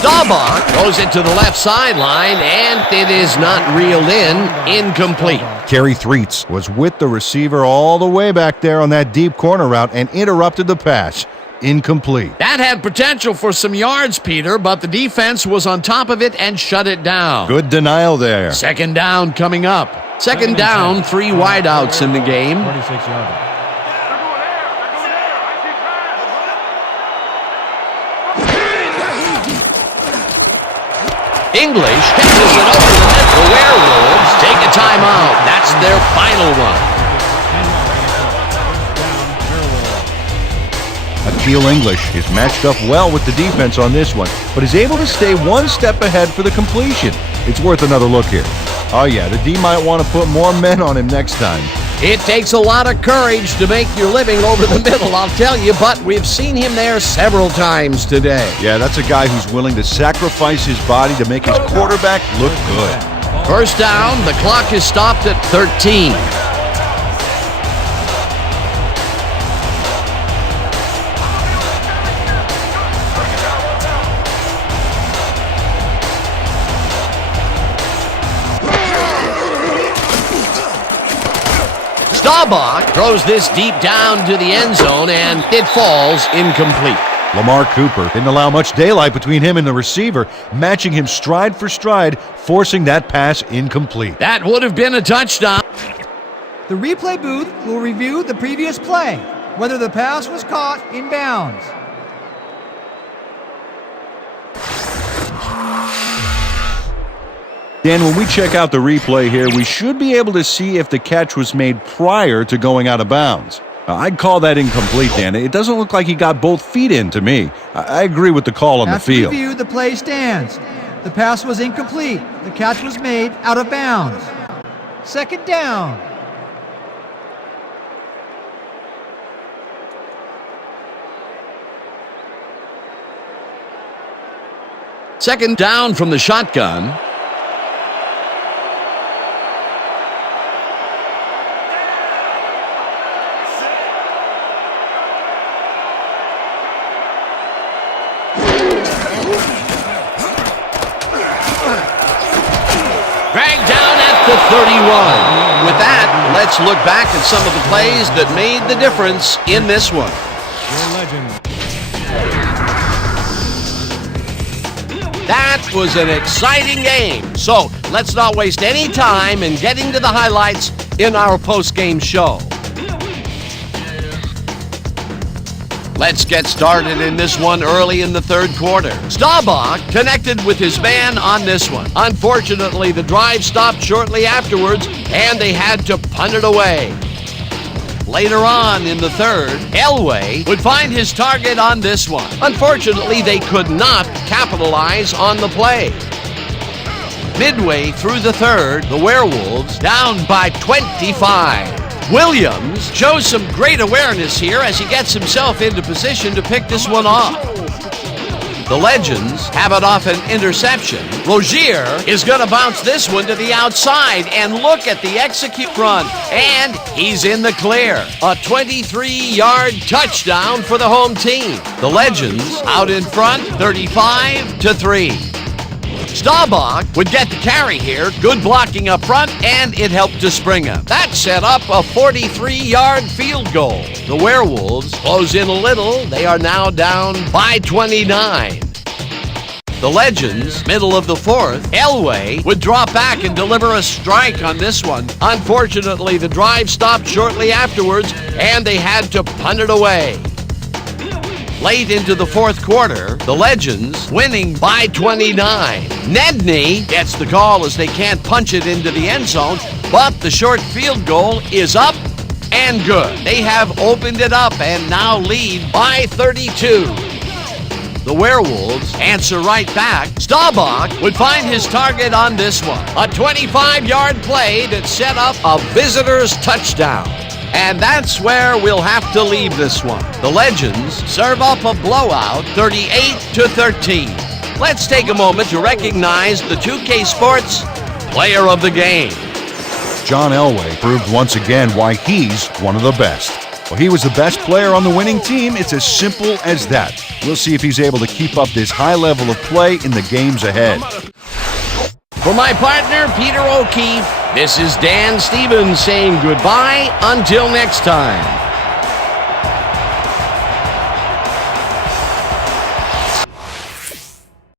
Staubach goes it to the left sideline, and it is not reeled in. Incomplete. Kerry Threets was with the receiver all the way back there on that deep corner route and interrupted the pass. Incomplete. That had potential for some yards, Peter, but the defense was on top of it and shut it down. Good denial there. Second down coming up. Second down, 3 wideouts in the game. 46-yard. English catches it over the net. The Werewolves take a timeout. That's their final one. Akeel English is matched up well with the defense on this one, but is able to stay one step ahead for the completion. It's worth another look here. Oh yeah, the D might want to put more men on him next time. It takes a lot of courage to make your living over the middle, I'll tell you, but we've seen him there several times today. Yeah, that's a guy who's willing to sacrifice his body to make his quarterback look good. First down, the clock is stopped at 13. Staubach throws this deep down to the end zone, and it falls incomplete. Lamar Cooper didn't allow much daylight between him and the receiver, matching him stride for stride, forcing that pass incomplete. That would have been a touchdown. The replay booth will review the previous play, whether the pass was caught in bounds. Dan, when we check out the replay here, we should be able to see if the catch was made prior to going out of bounds. I'd call that incomplete, Dan. It doesn't look like he got both feet in to me. I agree with the call on the field. After review, the play stands. The pass was incomplete. The catch was made out of bounds. Second down. Second down from the shotgun. Dragged down at the 31. With that, let's look back at some of the plays that made the difference in this one. Your legend. That was an exciting game. So let's not waste any time in getting to the highlights in our post-game show. Let's get started in this one early in the third quarter. Staubach connected with his man on this one. Unfortunately, the drive stopped shortly afterwards, and they had to punt it away. Later on in the third, Elway would find his target on this one. Unfortunately, they could not capitalize on the play. Midway through the third, the Werewolves down by 25. Williams shows some great awareness here as he gets himself into position to pick this one off. The Legends have it off an interception. Rozier is going to bounce this one to the outside, and look at the execute run, and he's in the clear. A 23-yard touchdown for the home team. The Legends out in front, 35-3. Staubach would get the carry here. Good blocking up front, and it helped to spring him. That set up a 43-yard field goal. The Werewolves close in a little. They are now down by 29. The Legends, middle of the fourth, Elway would drop back and deliver a strike on this one. Unfortunately, the drive stopped shortly afterwards, and they had to punt it away. Late into the fourth quarter, the Legends winning by 29. Nedney gets the call as they can't punch it into the end zone, but the short field goal is up and good. They have opened it up and now lead by 32. The Werewolves answer right back. Staubach would find his target on this one. A 25-yard play that set up a visitor's touchdown. And that's where we'll have to leave this one. The Legends serve up a blowout, 38-13. Let's take a moment to recognize the 2K Sports Player of the Game. John Elway proved once again why he's one of the best. Well, he was the best player on the winning team. It's as simple as that. We'll see if he's able to keep up this high level of play in the games ahead. For my partner, Peter O'Keefe, this is Dan Stevens saying goodbye until next time.